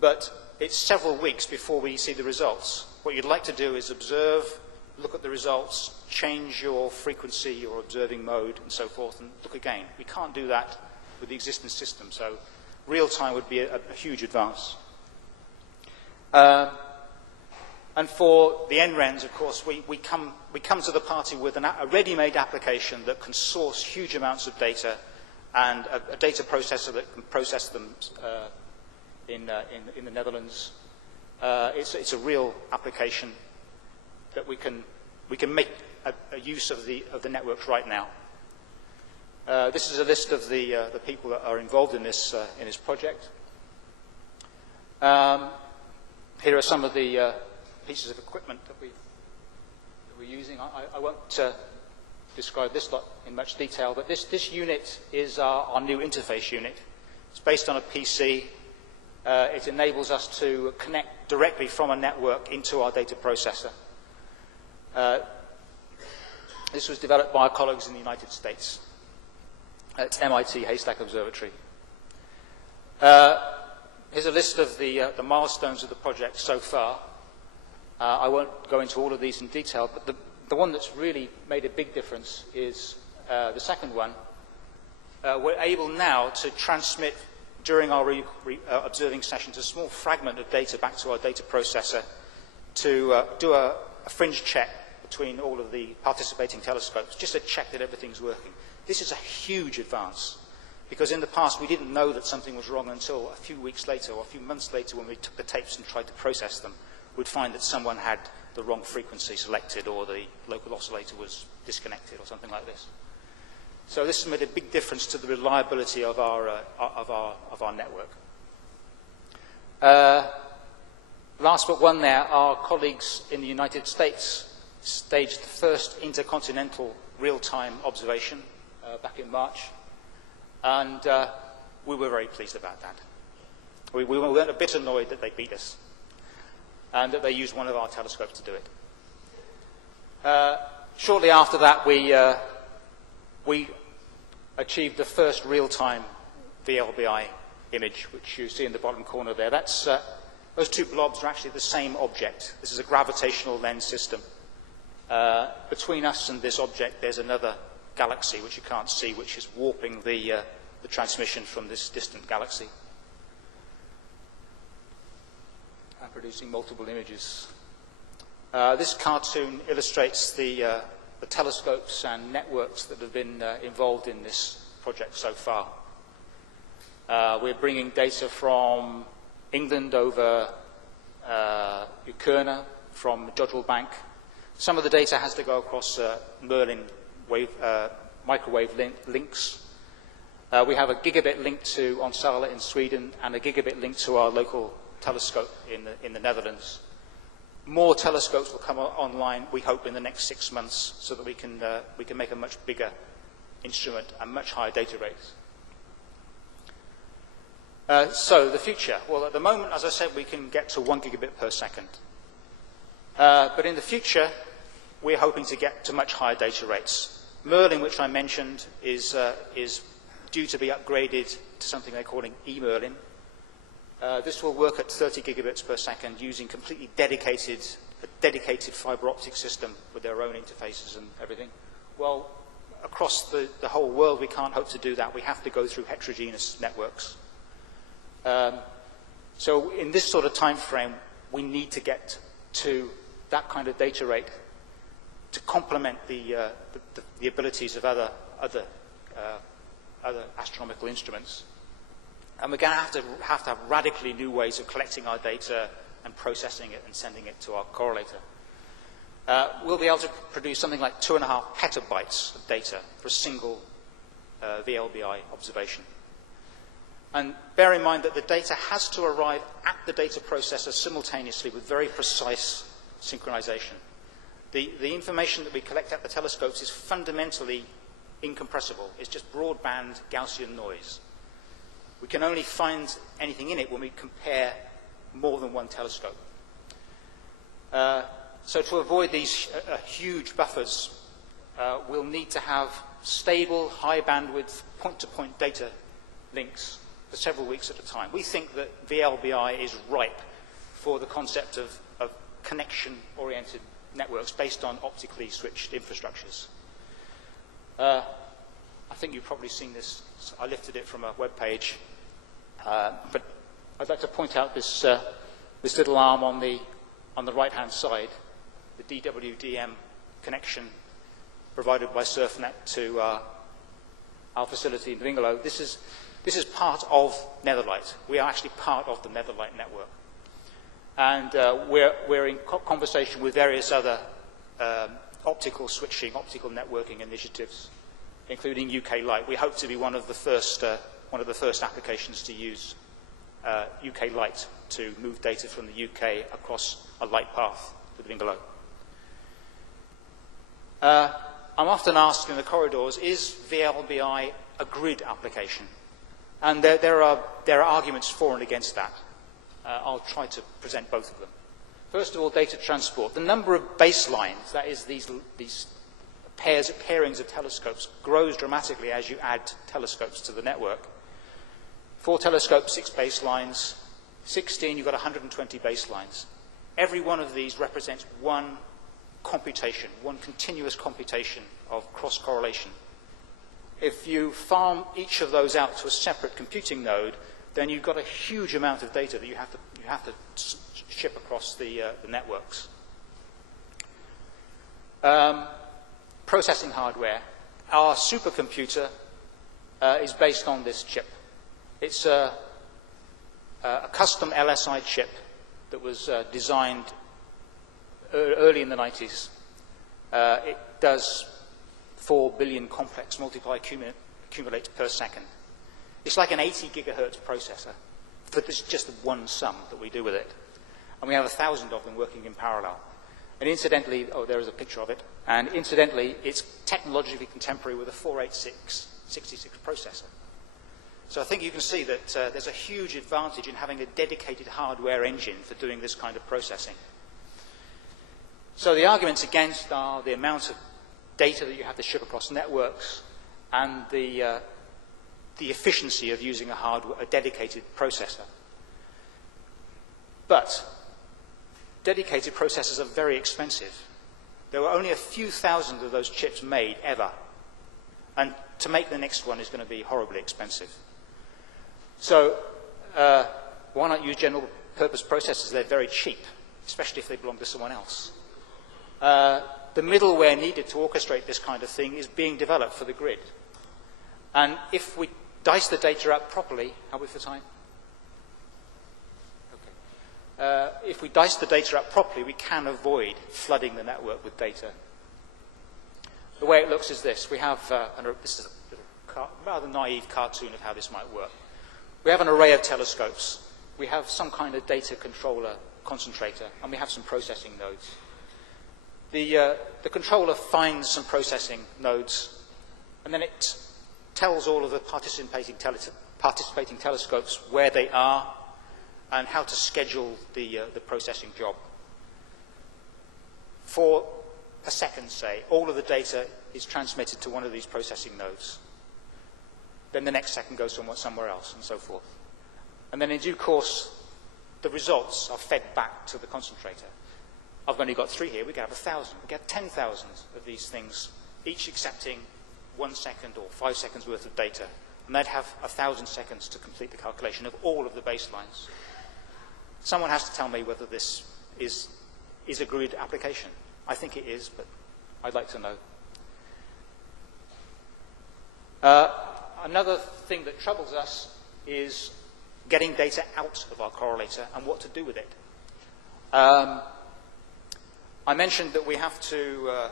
But it's several weeks before we see the results. What you'd like to do is observe, look at the results, change your frequency, your observing mode, and so forth, and look again. We can't do that with the existing system, so real time would be a huge advance. And for the NRENs, of course, we come to the party with a ready-made application that can source huge amounts of data and a data processor that can process them in the Netherlands. It's a real application that we can make a use of the networks right now. This is a list of the people that are involved in this project. Here are some of the pieces of equipment that we're using. I won't describe this lot in much detail, but this unit is our new interface unit. It's based on a PC. It enables us to connect directly from a network into our data processor. This was developed by our colleagues in the United States at MIT Haystack Observatory. Here's a list of the milestones of the project so far. I won't go into all of these in detail, but the one that's really made a big difference is the second one. We're able now to transmit during our observing sessions a small fragment of data back to our data processor to do a fringe check between all of the participating telescopes, just to check that everything's working. This is a huge advance, because in the past we didn't know that something was wrong until a few weeks later or a few months later when we took the tapes and tried to process them. We'd find that someone had the wrong frequency selected or the local oscillator was disconnected or something like this. So this has made a big difference to the reliability of our network. Last but one there, our colleagues in the United States staged the first intercontinental real-time observation back in March, and we were very pleased about that. We weren't a bit annoyed that they beat us and that they used one of our telescopes to do it. Shortly after that, we achieved the first real-time VLBI image, which you see in the bottom corner there. That's, those two blobs are actually the same object. This is a gravitational lens system. Between us and this object, there's another galaxy, which you can't see, which is warping the transmission from this distant galaxy and producing multiple images. This cartoon illustrates the telescopes and networks that have been involved in this project so far. We're bringing data from England over Guigner, from Jodrell Bank. Some of the data has to go across Merlin microwave links. We have a gigabit link to Onsala in Sweden and a gigabit link to our local telescope in the Netherlands. More telescopes will come online, we hope, in the next 6 months, so that we can make a much bigger instrument and much higher data rates. So the future. Well, at the moment, as I said, we can get to 1 gigabit per second. But in the future, we're hoping to get to much higher data rates. Merlin, which I mentioned, is due to be upgraded to something they're calling eMerlin. This will work at 30 gigabits per second using a dedicated fiber optic system with their own interfaces and everything. Well, across the whole world, we can't hope to do that. We have to go through heterogeneous networks. So in this sort of time frame, we need to get to that kind of data rate to complement the abilities of other astronomical instruments. And we're going to have radically new ways of collecting our data and processing it and sending it to our correlator. We'll be able to produce something like 2.5 petabytes of data for a single VLBI observation. And bear in mind that the data has to arrive at the data processor simultaneously with very precise synchronization. The information that we collect at the telescopes is fundamentally incompressible. It's just broadband Gaussian noise. We can only find anything in it when we compare more than one telescope. So to avoid these huge buffers, we'll need to have stable, high bandwidth, point-to-point data links for several weeks at a time. We think that VLBI is ripe for the concept of connection-oriented networks based on optically switched infrastructures. I think you've probably seen this. I lifted it from a web page. But I'd like to point out this little arm on the right-hand side, the DWDM connection provided by SurfNet to our facility in Dwingelo. This is part of Netherlight. We are actually part of the Netherlight network. And we're in conversation with various other optical switching, optical networking initiatives, including UK Light. We hope to be one of the first applications to use UK Light to move data from the UK across a light path to Dwingelo. I'm often asked in the corridors, is VLBI a grid application? And there are arguments for and against that. I'll try to present both of them. First of all, data transport. The number of baselines, that is these pairings of telescopes, grows dramatically as you add telescopes to the network. 4 telescopes, 6 baselines. 16, you've got 120 baselines. Every one of these represents one computation, one continuous computation of cross-correlation. If you farm each of those out to a separate computing node, then you've got a huge amount of data that you have to ship across the networks. Processing hardware. Our supercomputer is based on this chip. It's a custom LSI chip that was designed early in the 90s. It does 4 billion complex multiply accumulates per second. It's like an 80 gigahertz processor for this just one sum that we do with it. And we have 1,000 of them working in parallel. And incidentally, oh, there is a picture of it. And incidentally, it's technologically contemporary with a 486-66 processor. So I think you can see that there's a huge advantage in having a dedicated hardware engine for doing this kind of processing. So the arguments against are the amount of data that you have to ship across networks and the efficiency of using a dedicated processor. But dedicated processors are very expensive. There were only a few thousand of those chips made ever. And to make the next one is going to be horribly expensive. So why not use general purpose processors? They're very cheap, especially if they belong to someone else. The middleware needed to orchestrate this kind of thing is being developed for the grid. And if we dice the data up properly, how are we for time? Okay. If we dice the data up properly, we can avoid flooding the network with data. The way it looks is this. We have, this is a rather naive cartoon of how this might work. We have an array of telescopes. We have some kind of data controller concentrator, and we have some processing nodes. The controller finds some processing nodes, and then it tells all of the participating telescopes where they are and how to schedule the processing job. For a second, say, all of the data is transmitted to one of these processing nodes. Then the next second goes somewhere else, and so forth. And then in due course, the results are fed back to the concentrator. I've only got 3 here. We could have 1,000. We get 10,000 of these things, each accepting 1 second or 5 seconds worth of data. And they'd have 1,000 seconds to complete the calculation of all of the baselines. Someone has to tell me whether this is a good application. I think it is, but I'd like to know. Another thing that troubles us is getting data out of our correlator and what to do with it. I mentioned that we have to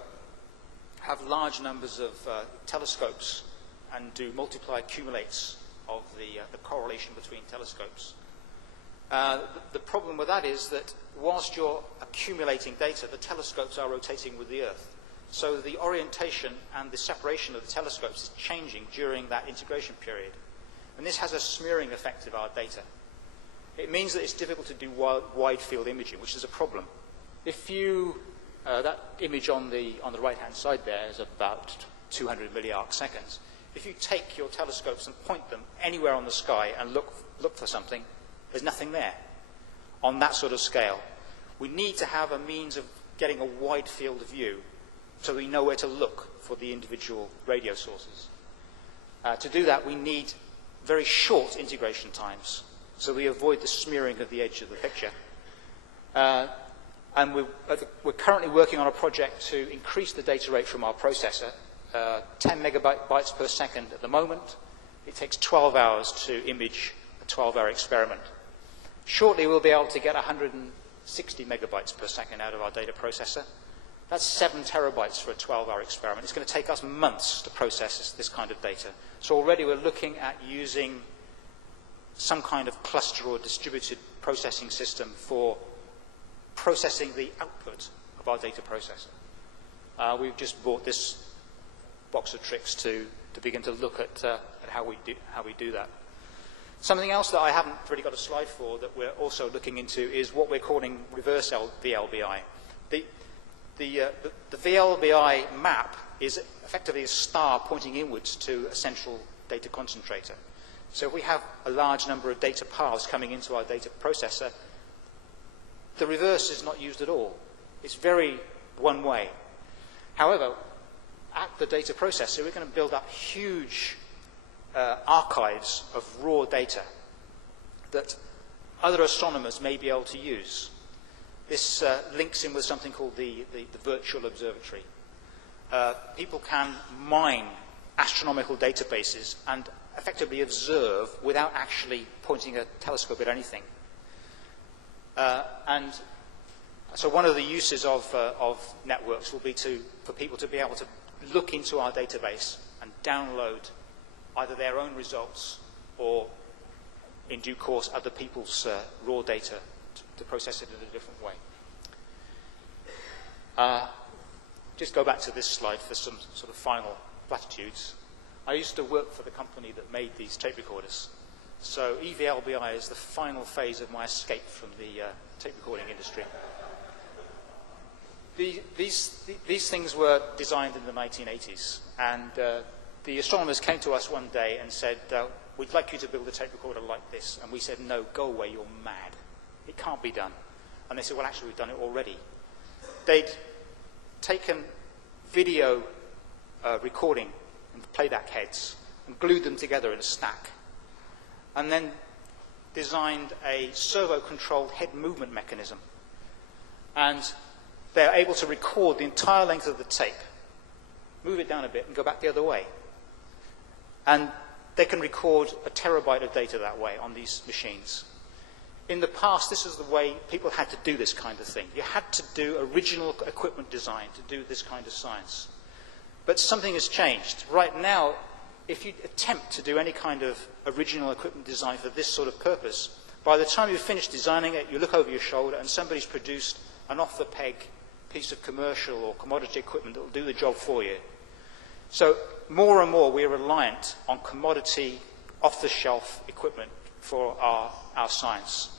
have large numbers of telescopes and do multiply accumulates of the correlation between telescopes. The problem with that is that whilst you're accumulating data, the telescopes are rotating with the Earth. So the orientation and the separation of the telescopes is changing during that integration period. And this has a smearing effect of our data. It means that it's difficult to do wide field imaging, which is a problem. If you, that image on the right-hand side there is about 200 milliarc seconds. If you take your telescopes and point them anywhere on the sky and look for something, there's nothing there on that sort of scale. We need to have a means of getting a wide field of view so we know where to look for the individual radio sources. To do that, we need very short integration times so we avoid the smearing of the edge of the picture. And we're currently working on a project to increase the data rate from our processor, 10 megabytes per second at the moment. It takes 12 hours to image a 12-hour experiment. Shortly, we'll be able to get 160 megabytes per second out of our data processor. That's 7 terabytes for a 12-hour experiment. It's going to take us months to process this kind of data. So already we're looking at using some kind of cluster or distributed processing system for processing the output of our data processor. We've just bought this box of tricks to begin to look at how we do that. Something else that I haven't really got a slide for that we're also looking into is what we're calling reverse VLBI. The VLBI map is effectively a star pointing inwards to a central data concentrator. So if we have a large number of data paths coming into our data processor, the reverse is not used at all. It's very one-way. However, at the data processor, we're going to build up huge archives of raw data that other astronomers may be able to use. This links in with something called the virtual observatory. People can mine astronomical databases and effectively observe without actually pointing a telescope at anything. And so one of the uses of networks will be for people to be able to look into our database and download either their own results or, in due course, other people's raw data to process it in a different way. Just go back to this slide for some sort of final platitudes. I used to work for the company that made these tape recorders. So EVLBI is the final phase of my escape from the tape recording industry. These things were designed in the 1980s, and the astronomers came to us one day and said, we'd like you to build a tape recorder like this. And we said, no, go away, you're mad. It can't be done. And they said, well, actually, we've done it already. They'd taken video recording and playback heads and glued them together in a stack, and then designed a servo-controlled head movement mechanism. And they're able to record the entire length of the tape, move it down a bit, and go back the other way. And they can record a terabyte of data that way on these machines. In the past, this is the way people had to do this kind of thing. You had to do original equipment design to do this kind of science. But something has changed. Right now, if you attempt to do any kind of original equipment design for this sort of purpose, by the time you've finished designing it, you look over your shoulder and somebody's produced an off-the-peg piece of commercial or commodity equipment that will do the job for you. So more and more we're reliant on commodity, off-the-shelf equipment for our science.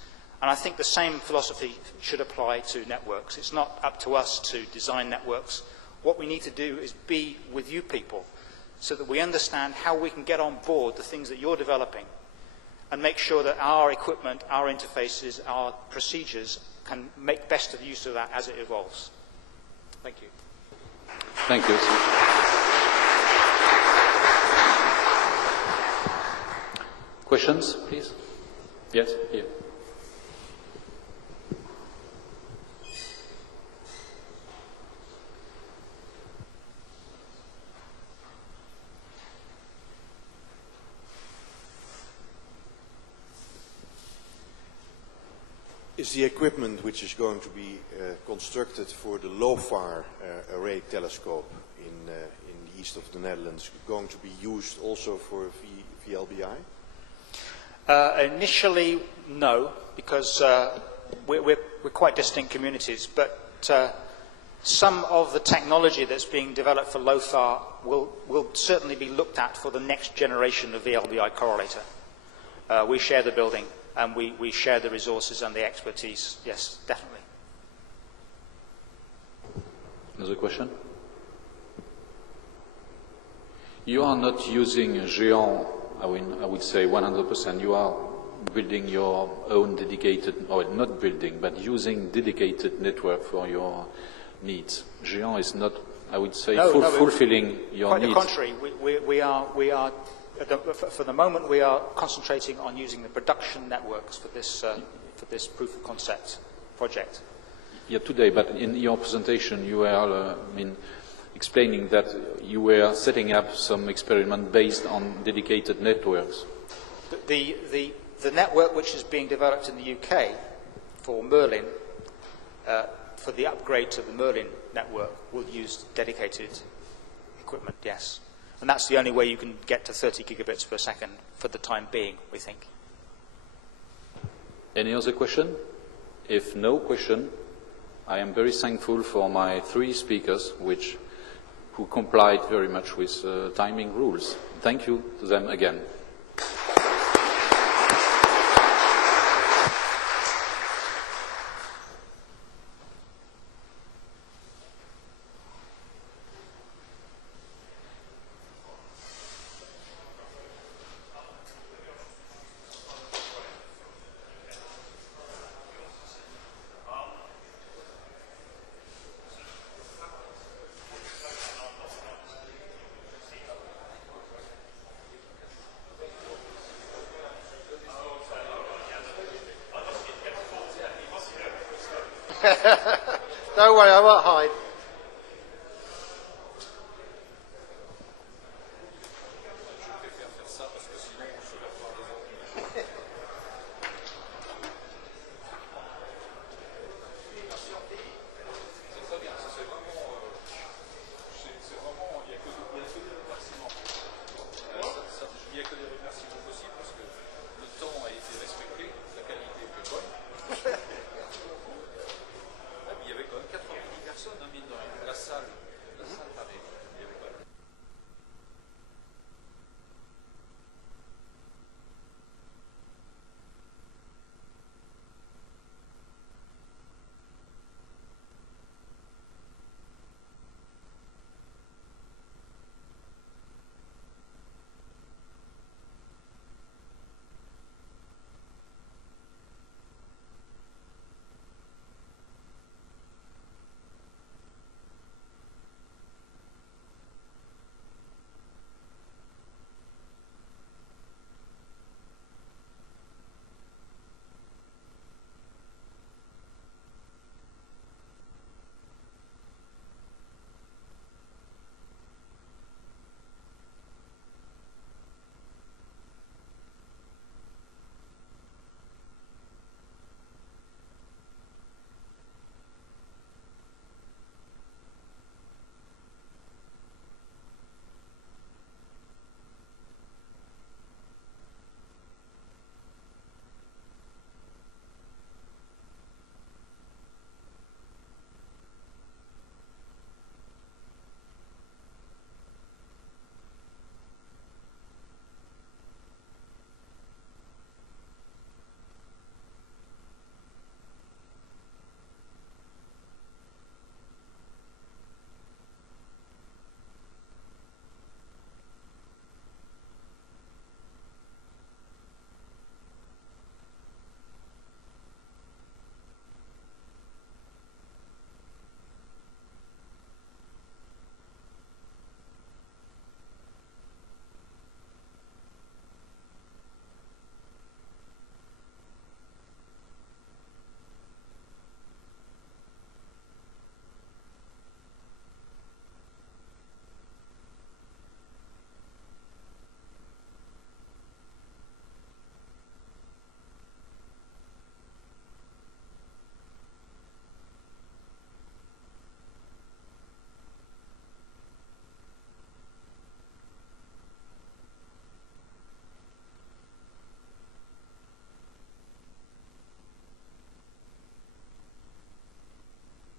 And I think the same philosophy should apply to networks. It's not up to us to design networks. What we need to do is be with you people so that we understand how we can get on board the things that you're developing and make sure that our equipment, our interfaces, our procedures can make best of use of that as it evolves. Thank you. Thank you. Questions, please? Yes, here. Is the equipment which is going to be constructed for the LOFAR array telescope in the east of the Netherlands going to be used also for VLBI? Initially, no, because we're quite distinct communities, but some of the technology that's being developed for LOFAR will certainly be looked at for the next generation of VLBI correlator. We share the building. And we share the resources and the expertise. Yes, definitely. Another question? You are not using Géant, I would say 100%. You are building your own dedicated, or not building, but using dedicated network for your needs. Géant is not, I would say, fulfilling your needs. Quite the contrary. We are for the moment, we are concentrating on using the production networks for this proof of concept project. Yeah, today, but in your presentation, you were explaining that you were setting up some experiment based on dedicated networks. The network which is being developed in the UK for Merlin, for the upgrade to the Merlin network, will use dedicated equipment, yes. And that's the only way you can get to 30 gigabits per second for the time being, we think. Any other question? If no question, I am very thankful for my 3 speakers, who complied very much with timing rules. Thank you to them again. Don't worry, I won't hide.